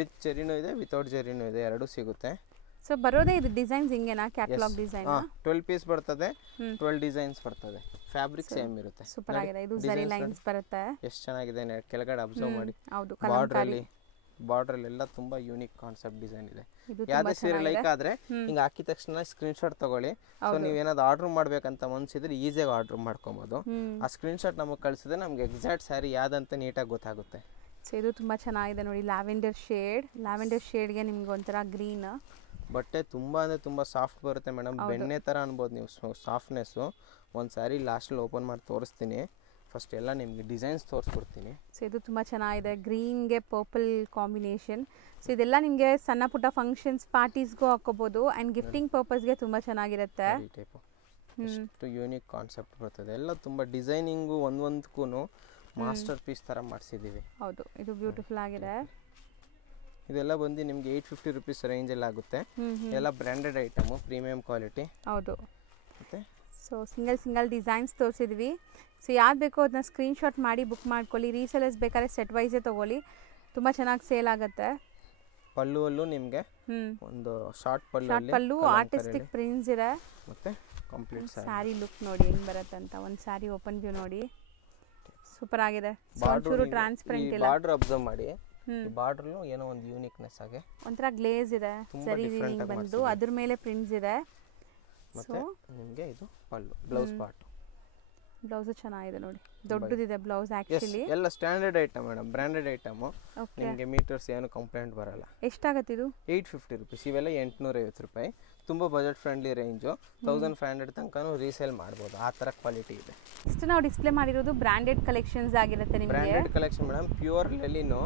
ವಿತ್ ಜರಿನೂ ಇದೆ, ವಿತೌಟ್ ಜರಿನೂ ಇದೆ, ಎರಡು ಸಿಗುತ್ತೆ. ಸೊ ಬರೋದೇ ಇದು ಡಿಸೈನ್ಸ್ ಹಿಂಗೇನಾ? ಕ್ಯಾಟಲಾಗ್ ಡಿಸೈನ್ 12 ಪೀಸ್ ಬರ್ತದೆ, 12 ಡಿಸೈನ್ಸ್ ಬರ್ತದೆ. ಫ್ಯಾಬ್ರಿಕ್ ಸೇಮ್ ಇರುತ್ತೆ. ಸೂಪರ್ ಆಗಿದೆ. ಇದು ಜರಿ ಲೈನ್ಸ್ ಬರುತ್ತೆ. ಎಷ್ಟು ಚೆನ್ನಾಗಿದೆ ಕೆಳಗಡೆ ಅಬ್ಸರ್ವ್ ಮಾಡಿ. ಹೌದು, ಬಾರ್ಡರ್ ಎಲ್ಲ ತುಂಬಾ ಯೂನಿಕ್ ಕಾನ್ಸೆಪ್ಟ್ ಡಿಸೈನ್ ಇದೆ. ಯಾವ್ದೇ ಸೀರೆ ಲೈಕ್ ಆದ್ರೆ ಹಿಂಗ ಹಾಕಿದ ತಕ್ಷಣ ಸ್ಕ್ರೀನ್ ಶಾಟ್ ತಗೊಳ್ಳಿ. ಸೊ ನೀವ್ ಏನಾದ್ರು ಆರ್ಡರ್ ಮಾಡ್ಬೇಕಂತ ಮನ್ಸಿದ್ರೆ ಈಸಿಯಾಗಿ ಆರ್ಡರ್ ಮಾಡ್ಕೊಬಹುದು. ಆ ಸ್ಕ್ರೀನ್ ಶಾಟ್ ನಮಗೆ ಕಳಿಸಿದ್ರೆ ನಮ್ಗೆ ಎಕ್ಸಾಕ್ಟ್ ಸ್ಯಾರಿ ಯಾವ್ದಂತ ನೀಟಾಗಿ ಗೊತ್ತಾಗುತ್ತೆ. ಸೊ ಇದು ತುಂಬಾ ಚೆನ್ನಾಗಿದೆ ನೋಡಿ. ಲ್ಯಾವೆಂಡರ್ ಶೇಡ್ಗೆ ನಿಮ್ಗೆ ಒಂಥರ ಗ್ರೀನ್ ಬಟ್ಟೆ. ತುಂಬಾ ಅಂದ್ರೆ ತುಂಬಾ ಸಾಫ್ಟ್ ಬರುತ್ತೆ ಮೇಡಮ್. ಬೆಣ್ಣೆ ತರ ಅನ್ಬೋದು ನೀವು ಸಾಫ್ಟ್ನೆಸ್. ಒಂದು ಸ್ಯಾರಿ ಲಾಸ್ಟಲ್ಲಿ ಓಪನ್ ಮಾಡಿ ತೋರಿಸ್ತೀನಿ. ಫಸ್ಟ್ ಎಲ್ಲ ನಿಮಗೆ ಡಿಸೈನ್ಸ್ ತೋರಿಸ್ಕೊಡ್ತೀನಿ. ಸೊ ಇದು ತುಂಬ ಚೆನ್ನಾಗಿದೆ, ಗ್ರೀನ್ಗೆ ಪರ್ಪಲ್ ಕಾಂಬಿನೇಷನ್. ಸೊ ಇದೆಲ್ಲ ನಿಮಗೆ ಸಣ್ಣ ಪುಟ್ಟ ಫಂಕ್ಷನ್ಸ್ ಪಾರ್ಟೀಸ್ಗೂ ಹಾಕೋಬೋದು ಆ್ಯಂಡ್ ಗಿಫ್ಟಿಂಗ್ ಪರ್ಪಸ್ಗೆ ತುಂಬ ಚೆನ್ನಾಗಿರುತ್ತೆ. ಈ ಟೈಪು ಎಷ್ಟು ಯೂನಿಕ್ ಕಾನ್ಸೆಪ್ಟ್ ಬರ್ತದೆ, ಎಲ್ಲ ತುಂಬ ಡಿಸೈನಿಂಗು ಒಂದೊಂದಕ್ಕೂ ಮಾಸ್ಟರ್ ಪೀಸ್ ಥರ ಮಾಡಿಸಿದ್ದೀವಿ. ಹೌದು, ಇದು ಬ್ಯೂಟಿಫುಲ್ ಆಗಿದೆ. ಇದೆಲ್ಲ ಬಂದು ನಿಮಗೆ 850 ರುಪೀಸ್ ರೇಂಜಲ್ಲಿ ಆಗುತ್ತೆ. ಎಲ್ಲ ಬ್ರ್ಯಾಂಡೆಡ್ ಐಟಮು, ಪ್ರೀಮಿಯಂ ಕ್ವಾಲಿಟಿ. ಹೌದು. ಮತ್ತು ಸೊ ಸಿಂಗಲ್ ಡಿಸೈನ್ಸ್ ತೋರಿಸಿದ್ವಿ. ಸೊ ಯಾವ್ದು ಬೇಕೋ ಅದನ್ನ ಸ್ಕ್ರೀನ್ಶಾಟ್ ಮಾಡಿ ಬುಕ್ ಮಾಡ್ಕೊಳ್ಳಿ. ರೀಸೆಲರ್ಸ್ ಬೇಕಾದ್ರೆ ಸೆಟ್ ವೈಸೇ ತೊಗೊಳ್ಳಿ, ತುಂಬ ಚೆನ್ನಾಗಿ ಸೇಲ್ ಆಗಿರುತ್ತೆ. ಪಲ್ಲುವಲ್ಲೂ ನಿಮಗೆ ಒಂದು ಶಾರ್ಟ್ ಪಲ್ಲು ಆರ್ಟಿಸ್ಟಿಕ್ ಪ್ರಿಂಟ್ಸ್ ಇದೆ. ಮತ್ತು ಕಂಪ್ಲೀಟ್ ಸ್ಯಾರಿ ಲುಕ್ ನೋಡಿ ಹೆಂಗೆ ಬರುತ್ತೆ ಅಂತ. ಒಂದು ಸ್ಯಾರಿ ಓಪನ್ ವ್ಯೂ ನೋಡಿ, ಸೂಪರ್ ಆಗಿದೆ. ಒಂಚೂರು ಟ್ರಾನ್ಸ್ಪರೆಂಟ್ ಇಲ್ಲ. ಬಾರ್ಡರ್ ಅಬ್ಸರ್ವ್ ಮಾಡಿ, ಬಾರ್ಡರ್ನು ಏನೋ ಒಂದು ಯೂನಿಕ್ನೆಸ್ ಆಗಿ ಒಂಥರ ಗ್ಲೇಸ್ ಇದೆ, ಸರಿ ವೀವಿಂಗ್ ಬಂದು ಅದ್ರ ಮೇಲೆ ಪ್ರಿಂಟ್ಸ್ ಇದೆ. ಮತ್ತೆ ನಿಮಗೆ ಇದು ಪಲ್ಲು, ಬ್ಲೌಸ್ ಪಾರ್ಟ್. ಬ್ಲೌಸ್ ಚೆನ್ನಾಗಿದೆ ನೋಡಿ, ದೊಡ್ಡದಿದೆ ಬ್ಲೌಸ್. ಆಕ್ಚುಲಿ ಎಲ್ಲ standard item madam, branded item. ನಿಮಗೆ ಮೀಟರ್ಸ್ ಏನು ಕಂಪ್ಲೇಂಟ್ ಬರಲ್ಲ. ಎಷ್ಟಾಗತ್ತೆ ಇದು? 850 ರುಪೀಸ್. ಇವೆಲ್ಲ 850 ರೂಪಾಯಿ. ತುಂಬ ಬಜೆಟ್ ಫ್ರೆಂಡ್ಲಿ ರೇಂಜು. 1500 ತನಕನೂ ರೀಸೇಲ್ ಮಾಡ್ಬೋದು, ಆ ಥರ ಕ್ವಾಲಿಟಿ ಇದೆ. ಇಷ್ಟು ನಾವು ಡಿಸ್ಪ್ಲೇ ಮಾಡಿರೋದು ಬ್ರಾಂಡೆಡ್ ಕಲೆಕ್ಷನ್ಸ್ ಆಗಿರುತ್ತೆ ನಿಮಗೆ. ಬ್ರಾಂಡೆಡ್ ಕಲೆಕ್ಷನ್ ಮೇಡಮ್, ಪ್ಯೂರ್ ಲೆಲಿನು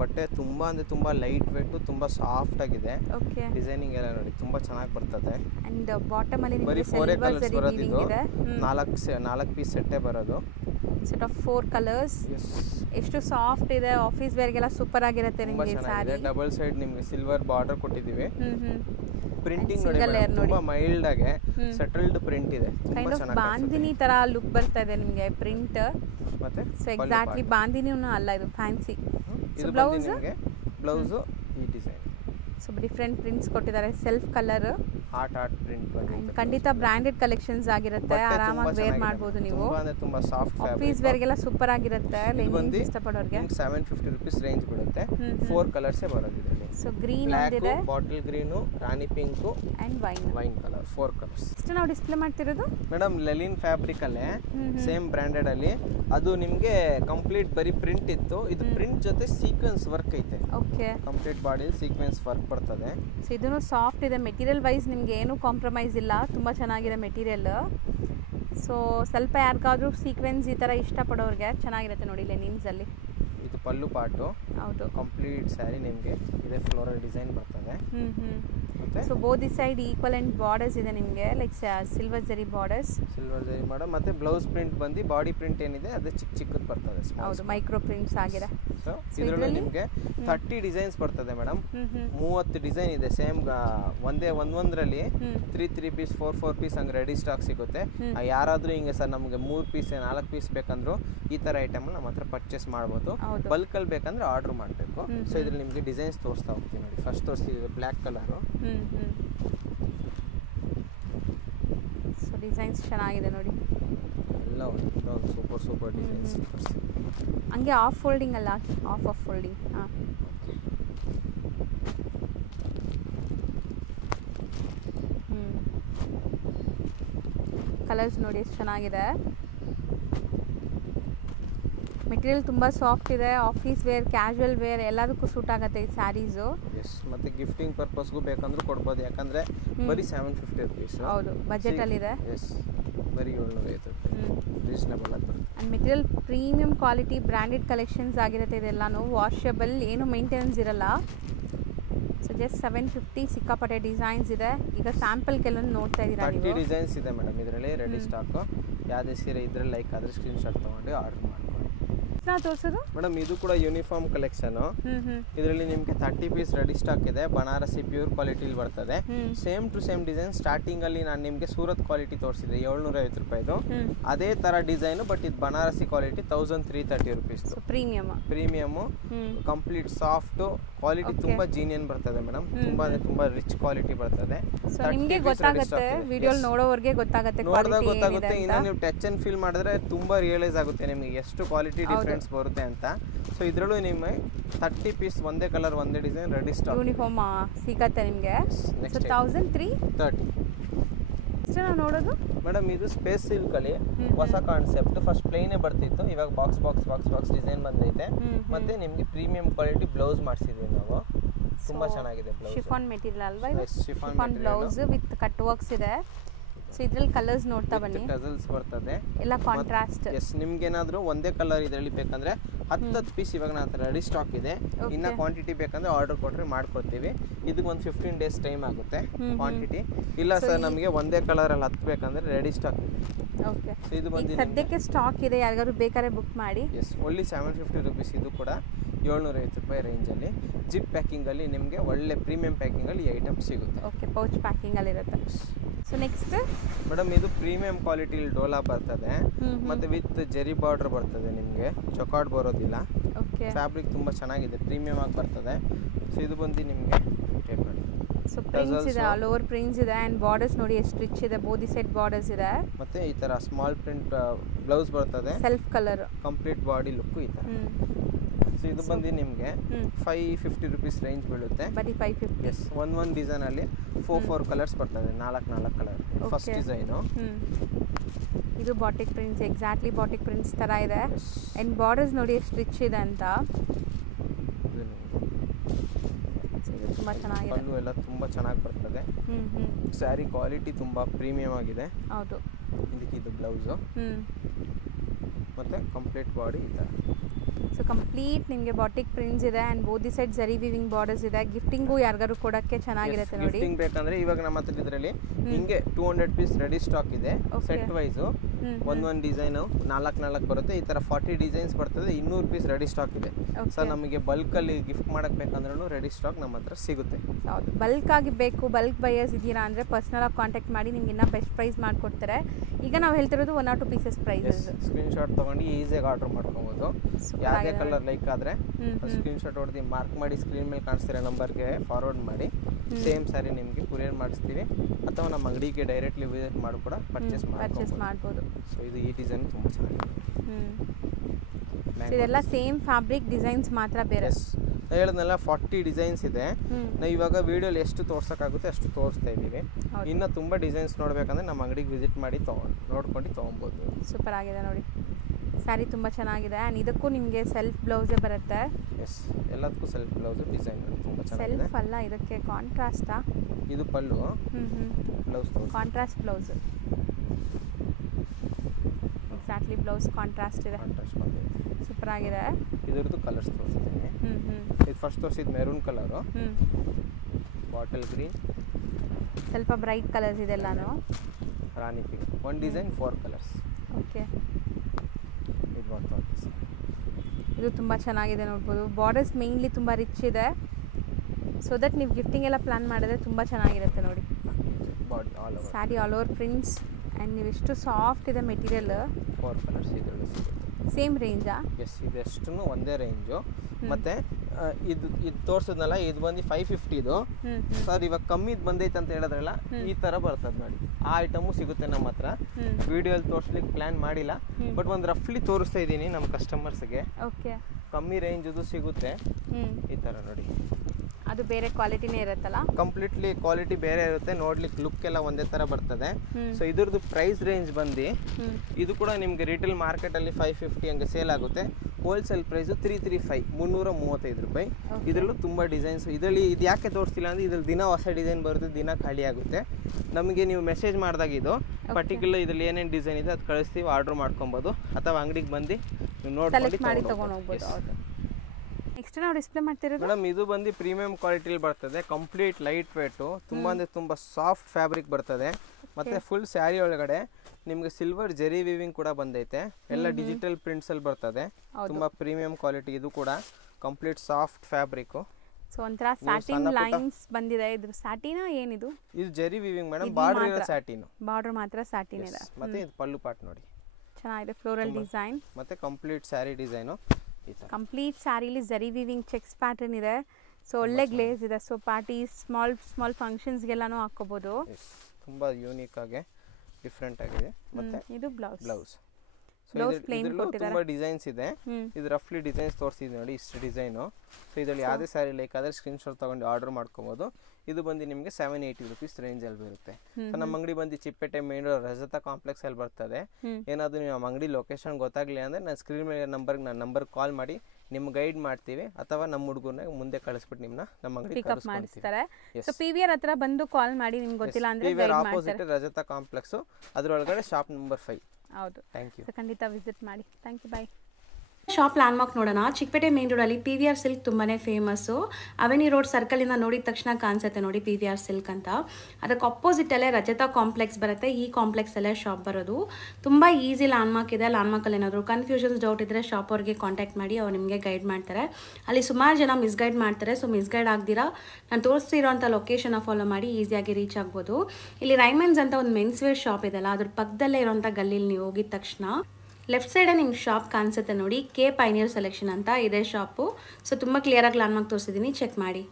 ಬಟ್ಟೆ. ತುಂಬ ಅಂದರೆ ತುಂಬ ಲೈಟ್ ವೇಟ್, ತುಂಬ ಸಾಫ್ಟ್ ಆಗಿದೆ. ಓಕೆ, ಡಿಸೈನಿಂಗ್ ಎಲ್ಲ ನೋಡಿ ತುಂಬ ಚೆನ್ನಾಗಿ ಬರ್ತದೆ. ಅಂಡ್ ಬಾಟಮ್ ಅಲ್ಲಿ ಬರೀ 4 ಕಲರ್ಸ್ ಬರೋದು. ಇದು 4 ಪೀಸ್ ಸೆಟ್ಟೇ ಬರೋದು. Set of 4 colours. ಎಷ್ಟು ಸಾಫ್ಟ್ ಇದೆ, ಆಫೀಸ್ ವೇರ್ಗೆಲ್ಲ ಸೂಪರ್ ಆಗಿರುತ್ತೆ ನಿಮಗೆ ಸಾರಿ. ಡಬಲ್ ಸೈಡ್ ನಿಮಗೆ ಸಿಲ್ವರ್ ಬಾರ್ಡರ್ ಕೊಟ್ಟಿದ್ದೀವಿ. ಪ್ರಿಂಟಿಂಗ್ ನೋಡಿ ತುಂಬಾ ಮೈಲ್ಡ್ ಆಗಿ ಸೆಟಲ್ಡ್ ಪ್ರಿಂಟ್ ಇದೆ. ಕೈಂಡ್ ಆಫ್ ಬಾಂದಿನಿ ತರ ಲುಕ್ ಬರ್ತಾ ಇದೆ ನಿಮಗೆ ಪ್ರಿಂಟ್. ಮತ್ತೆ ಸೊ ಎಕ್ಸಾಕ್ಟ್ಲಿ ಬಾಂದಿನಿನೂ ಅಲ್ಲ, ಇದು ಫ್ಯಾನ್ಸಿ. ಸೊ ಬ್ಲೌಸ್ ಈ ಡಿಸೈನ್. ಸೊ ಡಿಫ್ರೆಂಟ್ ಪ್ರಿಂಟ್ಸ್ ಕೊಟ್ಟಿದ್ದಾರೆ, ಸೆಲ್ಫ್ ಕಲರ್, ಆರ್ಟ್ ಪ್ರಿಂಟ್ ಬಂದಿದೆ. ಖಂಡಿತ ಬ್ರಾಂಡೆಡ್ ಕಲೆಕ್ಷನ್ಸ್ ಆಗಿರುತ್ತೆ, ಆರಾಮಾಗಿ ವೇರ್ ಮಾಡಬಹುದು ನೀವು. ತುಂಬಾ ಸಾಫ್ಟ್ ಫ್ಯಾಬ್ರಿಕ್, ಆಫೀಸ್ ವೇರ್ಗೆಲ್ಲ ಸೂಪರ್ ಆಗಿರುತ್ತೆ. ಲೆಗಿನ್ಸ್ ಇಷ್ಟಪಡೋರಿಗೆ 750 ರುಪೀಸ್ ರೇಂಜ್ ಬೀಳುತ್ತೆ. 4 ಕಲರ್ಸ್ ಬರೋದಿದೆ. ಸೊ ಗ್ರೀನ್ ಒಂದಿದೆ, bottle green, rani pink and wine colour. 4 colours. ಇಷ್ಟು ನಾವು ಡಿಸ್ಪ್ಲೇ ಮಾಡ್ತಿರೋದು ಮೇಡಮ್ ಲೆಲಿನ್ ಫ್ಯಾಬ್ರಿಕ್ ಅಲ್ಲೇ ಸೇಮ್ ಬ್ರಾಂಡೆಡ್ ಅಲ್ಲಿ. ಅದು ನಿಮಗೆ ಕಂಪ್ಲೀಟ್ ಬರೀ ಪ್ರಿಂಟ್ ಇತ್ತು. ಇದು ಪ್ರಿಂಟ್ ಜೊತೆ ಸೀಕ್ವೆನ್ಸ್ ವರ್ಕ್ ಐತೆ. Okay, complete body sequence work ಬರ್ತದೆ. ಸೊ ಇದನ್ನು ಸಾಫ್ಟ್ ಇದೆ. ಮೆಟೀರಿಯಲ್ ವೈಸ್ ನಿಮಗೆ ಏನು ಕಾಂಪ್ರಮೈಸ್ ಇಲ್ಲ, ತುಂಬ ಚೆನ್ನಾಗಿದೆ ಮೆಟೀರಿಯಲ್. ಸೊ ಸ್ವಲ್ಪ ಯಾರಿಗಾದ್ರೂ ಸೀಕ್ವೆನ್ಸ್ ಈ ಥರ ಇಷ್ಟಪಡೋರಿಗೆ ಚೆನ್ನಾಗಿರುತ್ತೆ ನೋಡಿ ಲೆನಿನ್ಸಲ್ಲಿ. ಇದು ಪಲ್ಲು ಪಾರ್ಟು. ಹೌದು, ಕಂಪ್ಲೀಟ್ ಸ್ಯಾರಿ ನಿಮಗೆ ಇದೆ ಫ್ಲೋರಲ್ ಡಿಸೈನ್ ಬರ್ತದೆ. ಮತ್ತೆ so both the side equal and borders ಇದೆ ನಿಮಗೆ, ಲೈಕ್ ಸಿಲ್ವರ್ ಜರಿ ಬಾರ್ಡರ್ಸ್. ಸಿಲ್ವರ್ ಜರಿ ಬಾರ್ಡರ್. ಮತ್ತೆ ಬ್ಲೌಸ್ ಪ್ರಿಂಟ್ ಬಂದು ಬಾಡಿ ಪ್ರಿಂಟ್ ಏನಿದೆ ಅದು ಚಿಕ್ಕದು ಬರ್ತದೆ. ಹೌದು, ಮೈಕ್ರೋ ಪ್ರಿಂಟ್ಸ್ ಆಗಿದೆ. ಸೊ ಇದರಲ್ಲಿ ನಿಮಗೆ 30 ಡಿಸೈನ್ಸ್ ಬರ್ತದೆ ಮೇಡಮ್. 30 ಡಿಸೈನ್ ಇದೆ ಸೇಮ್. ಒಂದರಲ್ಲಿ 3 ಪೀಸ್ 4 ಪೀಸ್ ಹಂಗೆ ರೆಡಿ ಸ್ಟಾಕ್ ಸಿಗುತ್ತೆ. ಯಾರಾದರೂ ಹಿಂಗೆ ಸರ್ ನಮಗೆ 3 ಪೀಸ್ 4 ಪೀಸ್ ಬೇಕಂದ್ರು ಈ ಥರ ಐಟಮ್ ನಮ್ಮ ಹತ್ರ ಪರ್ಚೇಸ್ ಮಾಡ್ಬೋದು. ಬಲ್ಕಲ್ಲಿ ಬೇಕಂದ್ರೆ ಆರ್ಡರ್ ಮಾಡಬೇಕು. ಸೊ ಇದ್ರಲ್ಲಿ ನಿಮಗೆ ಡಿಸೈನ್ಸ್ ತೋರಿಸ್ತಾ ಹೋಗ್ತೀನಿ ನೋಡಿ. ಫಸ್ಟ್ ತೋರಿಸ್ತಿದ್ದೀವಿ ಬ್ಲ್ಯಾಕ್ ಕಲರು. ಸೊ ಡಿಸೈನ್ಸ್ ಚೆನ್ನಾಗಿದೆ ನೋಡಿ, ಎಲ್ಲ ಸೂಪರ್ ಡಿಸೈನ್ಸ್. ಹಂಗೆ ಆಫ್ ಫೋಲ್ಡಿಂಗ್ ಅಲ್ಲ, ಆಫ್ ಫೋಲ್ಡಿಂಗ್. ಹಾಂ, ಕಲರ್ಸ್ ನೋಡಿ ಎಷ್ಟು ಚೆನ್ನಾಗಿದೆ. ಮೆಟೀರಿಯಲ್ ತುಂಬ ಸಾಫ್ಟ್ ಇದೆ. ಆಫೀಸ್ ವೇರ್, ಕ್ಯಾಶುವಲ್ ವೇರ್ ಎಲ್ಲದಕ್ಕೂ ಸೂಟ್ ಆಗುತ್ತೆ ಈ ಸ್ಯಾರೀಸು. ಮತ್ತೆ ಗಿಫ್ಟಿಂಗ್ ಪರ್ಪಸ್ಗೂ ಬೇಕಂದ್ರೂ ಕೊಡ್ಬೋದು, ಯಾಕಂದರೆ ಬರೀ 750 ರುಪೀಸ್. ಹೌದು, ಬಜೆಟಲ್ಲಿದೆ. ಬರೀ 750 ರೀಸನಬಲ್ ಆಗಿ ಬರುತ್ತೆ. And material premium quality branded collections ಆಗಿರುತ್ತೆ. ಇದೆಲ್ಲನೂ ವಾಷಬಲ್, ಏನು ಮೇಂಟೆನೆನ್ಸ್ ಇರಲ್ಲ. So just 750. ಸಿಕ್ಕಾಪಟ್ಟೆ ಡಿಸೈನ್ಸ್ ಇದೆ. ಈಗ ಸ್ಯಾಂಪಲ್ ಕೆಲವೊಂದು ನೋಡ್ತಾ ಇದ್ದೀರಾ. 30 ಡಿಸೈನ್ಸ್ ಇದೆ ಮೇಡಮ್ ಇದರಲ್ಲಿ ರೆಡಿ ಸ್ಟಾಕು. ಯಾವುದೇ ಸೀರೆ ಇದ್ರಲ್ಲಿ ಲೈಕ್ ಆದರೆ ಸ್ಕ್ರೀನ್ಶಾಟ್ ತೊಗೊಂಡು ಆರ್ಡರ್ ಮಾಡ್ಕೊಳ್ಳಿ. ತೋರಿಸೋದು ಮೇಡಮ್ ಇದು ಕೂಡ ಯೂನಿಫಾರ್ಮ್ ಕಲೆಕ್ಷನ್. ಇದರಲ್ಲಿ ನಿಮಗೆ 30 ಪೀಸ್ ರೆಡಿ ಸ್ಟಾಕ್ ಇದೆ. ಬನಾರಸಿ ಪ್ಯೂರ್ ಕ್ವಾಲಿಟಿಲಿ ಬರ್ತದೆ. Same to same design. Starting ಅಲ್ಲಿ ನಾನು ನಿಮಗೆ ಸೂರತ್ ಕ್ವಾಲಿಟಿ ತೋರಿಸಿದೆ 750 ರೂಪಾಯಿದು. ಅದೇ ತರ ಡಿಸೈನ್, ಬಟ್ ಇದು Banarasi quality 1330 rupees. Premium complete soft quality. ತುಂಬಾ ಜೀನಿಯನ್ ಬರ್ತದೆ ಮೇಡಮ್. ತುಂಬಾ ರಿಚ್ ಕ್ವಾಲಿಟಿ ಬರ್ತದೆ. ನಿಮಗೆ ಗೊತ್ತಾಗುತ್ತೆ, ವಿಡಿಯೋ ನೋಡೋವರೆಗೆ ಗೊತ್ತಾಗುತ್ತೆ. ಇನ್ನು ನೀವು ಟಚ್ ಅಂಡ್ ಫೀಲ್ ಮಾಡಿದ್ರೆ ತುಂಬಾ ರಿಯಲೈಸ್ ಆಗುತ್ತೆ ನಿಮಗೆ ಎಷ್ಟು ಕ್ವಾಲಿಟಿ ಡಿಫರೆನ್ಸ್ ಬರುತ್ತೆ ಅಂತ. ಸೊ ಇದರಲ್ಲೂ ನಿಮಗೆ 30 ಪೀಸ್ ಒಂದೇ ಕಲರ್ ಒಂದೇ ಡಿಸೈನ್ ರೆಡಿ ಸ್ಟಾಕ್ ಯೂನಿಫಾರ್ಮ್ ಸಿಗುತ್ತೆ ನಿಮಗೆ. 1330 ನಾವು ನೋಡೋದು ಮೇಡಮ್. ಇದು ಸ್ಪೇಸ್ ಸಿಲ್ಕ್ ಅಲ್ಲಿ ಹೊಸ ಕಾನ್ಸೆಪ್ಟ್. ಫಸ್ಟ್ ಪ್ಲೇನೇ ಬರ್ತಿತ್ತು, ಇವಾಗ ಬಾಕ್ಸ್ ಡಿಸೈನ್ ಬಂದೈತೆ. ಮತ್ತೆ ನಿಮಗೆ ಪ್ರೀಮಿಯಂ ಕ್ವಾಲಿಟಿ ಬ್ಲೌಸ್ ಮಾಡಿಸಿದ್ವಿ ನಾವು. ತುಂಬಾ ಚೆನ್ನಾಗಿದೆ ಬ್ಲೌಸ್. ಶಿಫಾನ್ ಮೆಟೀರಿಯಲ್ ಅಲ್ವಾ ಇದು? Chiffon blouse with cut works ಇದೆ. ಸೊ ಇದ್ರಲ್ಲಿ ಕಲರ್ಸ್ ನೋಡ್ತಾ ಬನ್ನಿ, ಟಸಲ್ಸ್ ಬರ್ತದೆ ಎಲ್ಲ ಕಾಂಟ್ರಾಸ್ಟ್. ಎಸ್, ನಿಮ್ಗೆ ಏನಾದರೂ ಒಂದೇ ಕಲರ್ ಇದರಲ್ಲಿ ಬೇಕಂದ್ರೆ 10 ಪೀಸ್ ಇವಾಗ ನನ್ನ ಹತ್ರ ರೆಡಿ ಸ್ಟಾಕ್ ಇದೆ. ಇನ್ನ ಕ್ವಾಂಟಿಟಿ ಬೇಕಂದ್ರೆ ಆರ್ಡರ್ ಕೊಟ್ರೆ ಮಾಡ್ಕೊಡ್ತೀವಿ. ಇದಕ್ಕೆ ಒಂದು 15 ಡೇಸ್ ಟೈಮ್ ಆಗುತ್ತೆ ಕ್ವಾಂಟಿಟಿ. ಇಲ್ಲ ಸರ್ ನಮಗೆ ಒಂದೇ ಕಲರಲ್ಲಿ 10 ಬೇಕಂದ್ರೆ ರೆಡಿ ಸ್ಟಾಕ್ ಇದೆ. ಓಕೆ, ಸೊ ಇದು ಬಂದು ಸದ್ಯಕ್ಕೆ ಸ್ಟಾಕ್ ಇದೆ, ಯಾರಿಗಾದ್ರು ಬೇಕಾದ್ರೆ ಬುಕ್ ಮಾಡಿ. Yes, only 750 rupees. ಇದು ಕೂಡ 750 ರೂಪಾಯಿ ರೇಂಜಲ್ಲಿ ಜಿಪ್ ಪ್ಯಾಕಿಂಗಲ್ಲಿ ನಿಮಗೆ ಒಳ್ಳೆ ಪ್ರೀಮಿಯಂ ಪ್ಯಾಕಿಂಗಲ್ಲಿ ಈ ಐಟಮ್ ಸಿಗುತ್ತೆ. ಓಕೆ, ಪೌಚ್ ಪ್ಯಾಕಿಂಗಲ್ಲಿ ಇರುತ್ತೆ. ಸೊ ನೆಕ್ಸ್ಟ್ ಮೇಡಮ್ ಇದು ಪ್ರೀಮಿಯಂ ಕ್ವಾಲಿಟಿಲಿ ಡೋಲಾ ಬರ್ತದೆ, ಮತ್ತೆ ವಿತ್ ಜೆರಿ ಬಾರ್ಡರ್ ಬರ್ತದೆ, ನಿಮಗೆ ಚೊಕಾಟ್ ಬರೋದಿಲ್ಲ. ಓಕೆ, ಫ್ಯಾಬ್ರಿಕ್ ತುಂಬ ಚೆನ್ನಾಗಿದೆ, ಪ್ರೀಮಿಯಂ ಆಗಿ ಬರ್ತದೆ. ಸೊ ಇದು ಬಂದು ನಿಮಗೆ ಸೊ ಪ್ರಿಂಟ್ಸ್ ಇದೆ, ಆಲ್ ಓವರ್ ಪ್ರಿಂಟ್ಸ್ ಇದೆ ಆ್ಯಂಡ್ ಬಾರ್ಡರ್ಸ್ ನೋಡಿ ಎಷ್ಟು ರಿಚ್ ಇದೆ, ಬೋದಿ ಸೆಟ್ ಬಾರ್ಡರ್ಸ್ ಇದೆ. ಮತ್ತೆ ಈ ಥರ ಸ್ಮಾಲ್ ಪ್ರಿಂಟ್ ಬ್ಲೌಸ್ ಬರ್ತದೆ, self colour, complete body look ಈ ಥರ. ಸೊ ಇದು ಬಂದು ನಿಮಗೆ 550 ರುಪೀಸ್ ರೇಂಜ್ ಬೀಳುತ್ತೆ. ಬರೀ 550. ಎಸ್, ಒಂದು ಡಿಸೈನಲ್ಲಿ 4 ಕಲರ್ಸ್ ಬರ್ತದೆ, 4 ಕಲರ್. ಫಸ್ಟ್ ಡಿಸೈನು ಇದು batik prints, exactly batik prints ಥರ ಇದೆ ಆ್ಯಂಡ್ ಬಾರ್ಡರ್ಸ್ ನೋಡಿ ಎಷ್ಟು ರಿಚ್ ಇದೆ ಅಂತ. ಇದು ತುಂಬ ಚೆನ್ನಾಗಿದೆ, ಪಲ್ಲು ಎಲ್ಲ ತುಂಬ ಚೆನ್ನಾಗಿ ಬರ್ತದೆ. ಸ್ಯಾರಿ ಕ್ವಾಲಿಟಿ ತುಂಬ ಪ್ರೀಮಿಯಂ ಆಗಿದೆ. ಹೌದು, ಇದಕ್ಕೆ ಇದು ಬ್ಲೌಸು ಮತ್ತು ಕಂಪ್ಲೀಟ್ ಬಾಡಿ ಈ ಥರ. ಸೊ ಕಂಪ್ಲೀಟ್ ನಿಮಗೆ ಬಾಟಿಕ್ ಪ್ರಿಂಟ್ಸ್ ಇದೆ ಆ್ಯಂಡ್ ಬೋದಿ ಸೆಟ್ ಜರಿ ವಿವಿಂಗ್ ಬಾರ್ಡರ್ಸ್ ಇದೆ. ಗಿಫ್ಟಿಂಗು ಯಾರಿಗಾರು ಕೊಡೋಕ್ಕೆ ಚೆನ್ನಾಗಿರುತ್ತೆ ನೋಡಿ. ಗಿಫ್ಟಿಂಗ್ ಬೇಕಂದ್ರೆ ಇವಾಗ ನಮ್ಮ ಹತ್ರ ಇದರಲ್ಲಿ ಹಿಂಗೆ 200 ಪೀಸ್ ರೆಡಿ ಸ್ಟಾಕ್ ಇದೆ. ಸೆಟ್ ವೈಸು ಒಂದೊಂದು ಡಿಸೈನು 4 ಬರುತ್ತೆ. ಈ ಥರ 40 ಡಿಸೈನ್ಸ್ ಬರ್ತದೆ. 200 ಪೀಸ್ ರೆಡಿ ಸ್ಟಾಕ್ ಇದೆ. ಸೊ ನಮಗೆ ಬಲ್ಕಲ್ಲಿ ಗಿಫ್ಟ್ ಮಾಡೋಕ್ಕೆ ಬೇಕಂದ್ರೂ ರೆಡಿ ಸ್ಟಾಕ್ ನಮ್ಮ ಹತ್ರ ಸಿಗುತ್ತೆ. ಹೌದು, ಬಲ್ಕ್ ಆಗಿ ಬೇಕು, ಬಲ್ಕ್ ಬೈಯರ್ಸ್ ಇದ್ದೀರಾ ಅಂದರೆ ಪರ್ಸ್ನಲಾಗಿ ಕಾಂಟ್ಯಾಕ್ಟ್ ಮಾಡಿ, ನಿಮ್ಗೆ ಇನ್ನೂ ಬೆಸ್ಟ್ ಪ್ರೈಸ್ ಮಾಡಿಕೊಡ್ತಾರೆ. ಈಗ ನಾವು ಹೇಳ್ತಿರೋದು 1 or 2 ಪೀಸಸ್ ಪ್ರೈಸಸ್. ಸ್ಕ್ರೀನ್ಶಾಟ್ ತೊಗೊಂಡು ಈಸಿಯಾಗಿ ಆರ್ಡರ್ ಮಾಡ್ಕೊಬೋದು. ಯಾವುದೇ ಕಲರ್ ಲೈಕ್ ಆದರೆ ಸ್ಕ್ರೀನ್ಶಾಟ್ ಹೊಡೆದು ಮಾರ್ಕ್ ಮಾಡಿ ಸ್ಕ್ರೀನ್ ಮೇಲೆ ಕಾಣಿಸ್ತಿರೋ ನಂಬರ್ಗೆ ಫಾರ್ವರ್ಡ್ ಮಾಡಿ ಸೇಮ್ ಸ್ಯಾರಿ ನಿಮಗೆ ಕೊರಿಯರ್ ಮಾಡಿಸ್ತೀವಿ, ಅಥವಾ ನಮ್ಮ ಅಂಗಡಿಗೆ ಡೈರೆಕ್ಟ್ಲಿ ವಿಸಿಟ್ ಮಾಡಿ ಕೂಡ ಪರ್ಚೇಸ್ ಮಾಡ್ಬೋದು. ಸೊ ಇದು ಈ ಡಿಸೈನ್ ತುಂಬ ಚೆನ್ನಾಗಿದೆ. ಇದೆಲ್ಲ ಸೇಮ್ ಫ್ಯಾಬ್ರಿಕ್ ಡಿಸೈನ್ಸ್ ಮಾತ್ರ ಬೇರೆ. ಹೇಳಿದ್ನಲ್ಲ 40 ಡಿಸೈನ್ಸ್ ಇದೆ. ನಾವು ಇವಾಗ ವಿಡಿಯೋಲಿ ಎಷ್ಟು ತೋರ್ಸೋಕ್ಕಾಗುತ್ತೆ ಅಷ್ಟು ತೋರಿಸ್ತಾ ಇದ್ದೀವಿ. ಇನ್ನು ತುಂಬ ಡಿಸೈನ್ಸ್ ನೋಡಬೇಕಂದ್ರೆ ನಮ್ಮ ಅಂಗಡಿಗೆ ವಿಸಿಟ್ ಮಾಡಿ ನೋಡ್ಕೊಂಡು ತೊಗೊಬೋದು. ಸೂಪರ್ ಆಗಿದೆ ನೋಡಿ, ಸ್ಯಾರಿ ತುಂಬ ಚೆನ್ನಾಗಿದೆ ಆ್ಯಂಡ್ ಇದಕ್ಕೂ ನಿಮಗೆ ಸೆಲ್ಫ್ ಬ್ಲೌಸೇ ಬರುತ್ತೆ. ಎಸ್, ಎಲ್ಲದಕ್ಕೂ ಸೆಲ್ಫ್ ಬ್ಲೌಸು ಡಿಸೈನ್ ತುಂಬ ಚೆನ್ನಾಗಿದೆ. ಸೆಲ್ಫ್ ಅಲ್ಲ, ಇದಕ್ಕೆ ಕಾಂಟ್ರಾಸ್ಟಾ? ಇದು pallu, blouse contrast blouse. Exactly blouse contrast ಇದೆ, ಸೂಪರ್ ಆಗಿದೆ. ಇದರದ್ದು ಕಲರ್ಸ್ ತೋರಿಸ್ತೀನಿ. ಇದು ಫಸ್ಟ್ ತೋರಿಸಿದ ಮೆರೂನ್ ಕಲರು, ಬಾಟಲ್ ಗ್ರೀನ್, ಸ್ವಲ್ಪ ಬ್ರೈಟ್ ಕಲರ್ಸ್ ಇದೆಲ್ಲಾನು, ರಾಣಿ ಪಿಂಕ್. ಒಂದು ಡಿಸೈನ್ 4 ಕಲರ್ಸ್. ಓಕೆ, ಇದು ಇದು ತುಂಬ ಚೆನ್ನಾಗಿದೆ ನೋಡ್ಬೋದು. ಬಾರ್ಡರ್ಸ್ ಮೇಯ್ನ್ಲಿ ತುಂಬ ರಿಚ್ ಇದೆ, ಸೊ ದಟ್ ನೀವು ಗಿಫ್ಟಿಂಗ್ ಎಲ್ಲ ಪ್ಲಾನ್ ಮಾಡಿದ್ರೆ ತುಂಬ ಚೆನ್ನಾಗಿರುತ್ತೆ ನೋಡಿ. Body saree all over prints and ನೀವು ಎಷ್ಟು ಸಾಫ್ಟ್ ಇದೆ ಮೆಟೀರಿಯಲ್. 4 ಕಲರ್ಸ್ ಇದರಲ್ಲಿ ಸಿಗುತ್ತೆ. ಸೇಮ್ ರೇಂಜಾ? ಎಸ್, ಇದೆಷ್ಟು ಒಂದೇ ರೇಂಜು. ಮತ್ತು ಇದು ತೋರಿಸಿದ್ನಲ್ಲ, ಇದು ಬಂದು 550. ಸರ್ ಇವಾಗ ಕಮ್ಮಿದು ಬಂದೈತೆ ಅಂತ ಹೇಳಿದ್ರಲ್ಲ, ಈ ಥರ ಬರ್ತದೆ ನೋಡಿ. ಆ ಐಟಮು ಸಿಗುತ್ತೆ ನಮ್ಮ ಹತ್ರ. ವಿಡಿಯೋಲ್ಲಿ ತೋರಿಸ್ಲಿಕ್ಕೆ ಪ್ಲ್ಯಾನ್ ಮಾಡಿಲ್ಲ, ಬಟ್ ಒಂದು ರಫ್ಲಿ ತೋರಿಸ್ತಾ ಇದ್ದೀನಿ ನಮ್ಮ ಕಸ್ಟಮರ್ಸ್ಗೆ. ಓಕೆ, ಕಮ್ಮಿ ರೇಂಜದು ಸಿಗುತ್ತೆ ಈ ಥರ ನೋಡಿ. ಅದು ಬೇರೆ ಕ್ವಾಲಿಟಿನೇ ಇರುತ್ತಲ್ಲ? ಕಂಪ್ಲೀಟ್ಲಿ ಕ್ವಾಲಿಟಿ ಬೇರೆ ಇರುತ್ತೆ, ನೋಡ್ಲಿಕ್ಕೆ ಲುಕ್ ಎಲ್ಲ ಒಂದೇ ಥರ ಬರ್ತದೆ. ಸೊ ಇದ್ರದ್ದು ಪ್ರೈಸ್ ರೇಂಜ್ ಬಂದು ಇದು ಕೂಡ ನಿಮಗೆ ರಿಟೇಲ್ ಮಾರ್ಕೆಟಲ್ಲಿ 550 ಹಂಗೆ ಸೇಲ್ ಆಗುತ್ತೆ. ಹೋಲ್ಸೇಲ್ ಪ್ರೈಸು 335, 335 ರೂಪಾಯಿ. ಇದರಲ್ಲೂ ತುಂಬ ಡಿಸೈನ್ಸ್ ಇದರಲ್ಲಿ. ಇದು ಯಾಕೆ ತೋರಿಸ್ತಿಲ್ಲ ಅಂದರೆ ಇದ್ರಲ್ಲಿ ದಿನ ಹೊಸ ಡಿಸೈನ್ ಬರುತ್ತೆ, ದಿನ ಖಾಲಿ ಆಗುತ್ತೆ. ನಮಗೆ ನೀವು ಮೆಸೇಜ್ ಮಾಡಿದಾಗ ಇದು ಪರ್ಟಿಕ್ಯುಲರ್ ಇದರಲ್ಲಿ ಏನೇನು ಡಿಸೈನ್ ಇದೆ ಅದು ಕಳಿಸ್ತೀವಿ, ಆರ್ಡ್ರ್ ಮಾಡ್ಕೊಬೋದು, ಅಥವಾ ಅಂಗಡಿಗೆ ಬಂದು ನೀವು ನೋಡಿ ತೊಗೊಂಡು ಹೋಗ್ಬೋದು. ನೆಕ್ಸ್ಟ್ ನಾವು ಡಿಸ್ಪ್ಲೇ ಮಾಡ್ತಿರೋದು ಮೇಡಮ್, ಇದು ಬಂದು ಪ್ರೀಮಿಯಂ ಕ್ವಾಲಿಟಿಲಿ ಬರ್ತದೆ. ಕಂಪ್ಲೀಟ್ ಲೈಟ್ ವೇಟು, ತುಂಬ ಅಂದರೆ ತುಂಬ ಸಾಫ್ಟ್ ಫ್ಯಾಬ್ರಿಕ್ ಬರ್ತದೆ. ಮತ್ತು ಫುಲ್ ಸ್ಯಾರಿ ಒಳಗಡೆ ನಿಮಗೆ ಸಿಲ್ವರ್ ಜೆರಿ ವಿವಿಂಗ್ ಕೂಡ ಬಂದೈತೆ. ಎಲ್ಲ ಡಿಜಿಟಲ್ ಪ್ರಿಂಟ್ಸಲ್ಲಿ ಬರ್ತದೆ, ತುಂಬ ಪ್ರೀಮಿಯಂ ಕ್ವಾಲಿಟಿ. ಇದು ಕೂಡ ಕಂಪ್ಲೀಟ್ ಸಾಫ್ಟ್ ಫ್ಯಾಬ್ರಿಕ್ಕು. ಸೊ ಒಂಥರ ಸ್ಯಾಟಿನ್ ಲೈನ್ಸ್ ಬಂದಿದೆ. ಇದು ಸ್ಯಾಟಿನಾ ಏನಿದು? ಇದು ಜೆರಿ ವಿವಿಂಗ್ ಮೇಡಮ್, ಬಾರ್ಡರ್ ಇರೋ ಸ್ಯಾಟಿನ್. ಬಾರ್ಡರ್ ಮಾತ್ರ ಸ್ಯಾಟಿನ್ ಇದೆ. ಮತ್ತೆ ಇದು ಪಲ್ಲು ಪಾಟ್ ನೋಡಿ, ಚೆನ್ನಾಗಿದೆ, ಫ್ಲೋರಲ್ ಡಿಸೈನ್. ಮತ್ತೆ ಕಂಪ್ಲೀಟ್ ಸ್ಯಾರಿ ಡಿಸೈನು. ಕಂಪ್ಲೀಟ್ ಸ್ಯಾರಿಲಿ ಜರಿ ವಿವಿಂಗ್ ಚೆಕ್ಸ್ ಪ್ಯಾಟರ್ನ್ ಇದೆ. ಸೊ ಒಳ್ಳೆ ಗ್ಲೇಸ್ ಇದೆ. ಸೊ ಪಾರ್ಟೀಸ್, ಸ್ಮಾಲ್ ಫಂಕ್ಷನ್ಸ್ಗೆಲ್ಲಾನು ಹಾಕೋಬಹುದು. ತುಂಬ ಯೂನಿಕ್ ಆಗಿ ಡಿಫ್ರೆಂಟ್ ಆಗಿದೆ. ಮತ್ತೆ ಇದು ಬ್ಲೌಸ್. ತುಂಬ ಡಿಸೈನ್ಸ್ ಇದೆ. ಇದು ರಫ್ಲಿ ಡಿಸೈನ್ಸ್ ತೋರಿಸಿದ್ವಿ ನೋಡಿ, ಇಷ್ಟು ಡಿಸೈನು. ಸೊ ಇದರಲ್ಲಿ ಯಾವುದೇ ಸ್ಯಾರಿ ಲೈಕ್ ಆದರೆ ಸ್ಕ್ರೀನ್ಶಾಟ್ ತೊಗೊಂಡು ಆರ್ಡರ್ ಮಾಡ್ಕೋಬೋದು. ಇದು ಬಂದು ನಿಮಗೆ 780 ರುಪೀಸ್ ರೇಂಜಲ್ಲಿ ಬರುತ್ತೆ. ಸೊ ನಮ್ಮ ಅಂಗಡಿ ಬಂದು Chickpete main road Rajata complex ಅಲ್ಲಿ ಬರ್ತದೆ. ಏನಾದರೂ ನೀವು ನಮ್ಮ ಅಂಗಡಿ ಲೊಕೇಶನ್ ಗೊತ್ತಾಗಲಿ ಅಂದರೆ ನಾನು ಸ್ಕ್ರೀನ್ ಮೇಲೆ ನಂಬರ್ ಕಾಲ್ ಮಾಡಿ ನಿಮ್ಗೆ ಗೈಡ್ ಮಾಡ್ತೀವಿ ಅಥವಾ ನಮ್ಮ ಹುಡುಗರನ್ನ ಮುಂದೆ ಕಳಿಸ್ಬಿಟ್ಟು ನಿಮ್ಮನ್ನ ನಮ್ಮ ಅಂಗಡಿ ಪಿಕಪ್ ಮಾಡಿಸ್ತಾರೆ. ಸೊ PVR ಹತ್ರ ಬಂದು ಕಾಲ್ ಮಾಡಿ, ನಿಮ್ಗೆ ಗೊತ್ತಿಲ್ಲ ಅಂದ್ರೆ PVR ಆಪೋಸಿಟ್ ರಜತ ಕಾಂಪ್ಲೆಕ್ಸ್, ಅದರೊಳಗಡೆ ಶಾಪ್ ನಂಬರ್ 5. ಹೌದು. Thank you. ಸೊ ಖಂಡಿತ ವಿಸಿಟ್ ಮಾಡಿ. Thank you. Bye. Shop landmark ನೋಡೋಣ. ಚಿಕ್ಕಪೇಟೆ ಮೇನ್ ರೋಡಲ್ಲಿ PVR ಸಿಲ್ಕ್ ತುಂಬಾ ಫೇಮಸ್ಸು. ಅವೆನ್ಯೂ ರೋಡ್ ಸರ್ಕಲಿಂದ ನೋಡಿದ ತಕ್ಷಣ ಕಾಣಿಸುತ್ತೆ ನೋಡಿ PVR ಸಿಲ್ಕ್ ಅಂತ. ಅದಕ್ಕೆ ಅಪೋಸಿಟಲ್ಲೇ ರಜತಾ ಕಾಂಪ್ಲೆಕ್ಸ್ ಬರುತ್ತೆ. ಈ ಕಾಂಪ್ಲೆಕ್ಸಲ್ಲೇ ಶಾಪ್ ಬರೋದು. ತುಂಬ ಈಸಿ ಲ್ಯಾಂಡ್ಮಾರ್ಕ್ ಇದೆ. ಲ್ಯಾಂಡ್ಮಾರ್ಕಲ್ಲಿ ಏನಾದರೂ ಕನ್ಫ್ಯೂಷನ್ಸ್ ಡೌಟ್ ಇದ್ದರೆ ಶಾಪ್ ಅವ್ರಿಗೆ ಕಾಂಟ್ಯಾಕ್ಟ್ ಮಾಡಿ, ಅವ್ರು ನಿಮಗೆ ಗೈಡ್ ಮಾಡ್ತಾರೆ. ಅಲ್ಲಿ ಸುಮಾರು ಜನ ಮಿಸ್ಗೈಡ್ ಮಾಡ್ತಾರೆ. ಸೊ ಮಿಸ್ಗೈಡ್ ಆಗ್ದಿರಾ ನಾನು ತೋರಿಸ್ತಿರೋಂಥ ಲೊಕೇಶನ್ನ ಫಾಲೋ ಮಾಡಿ ಈಸಿಯಾಗಿ ರೀಚ್ ಆಗ್ಬೋದು. ಇಲ್ಲಿ ರೈಮಂಡ್ಸ್ ಅಂತ ಒಂದು ಮೆನ್ಸ್ ವೇರ್ ಶಾಪ್ ಇದೆಲ್ಲ, ಅದ್ರ ಪಕ್ಕದಲ್ಲೇ ಇರೋಂಥ ಗಲ್ಲಿಲಿ ನೀವು ಹೋಗಿದ ತಕ್ಷಣ ಲೆಫ್ಟ್ ಸೈಡೇ ನಿಮ್ಗೆ ಶಾಪ್ ಕಾಣಿಸುತ್ತೆ ನೋಡಿ, ಕೆ ಪೈನಿಯರ್ ಸೆಲೆಕ್ಷನ್ ಅಂತ ಇದೆ ಶಾಪು. ಸೊ ತುಂಬ ಕ್ಲಿಯರಾಗಿ ಲ್ಯಾಂಡ್ಮಾರ್ಕ್ ತೋರಿಸಿದ್ದೀನಿ, ಚೆಕ್ ಮಾಡಿ.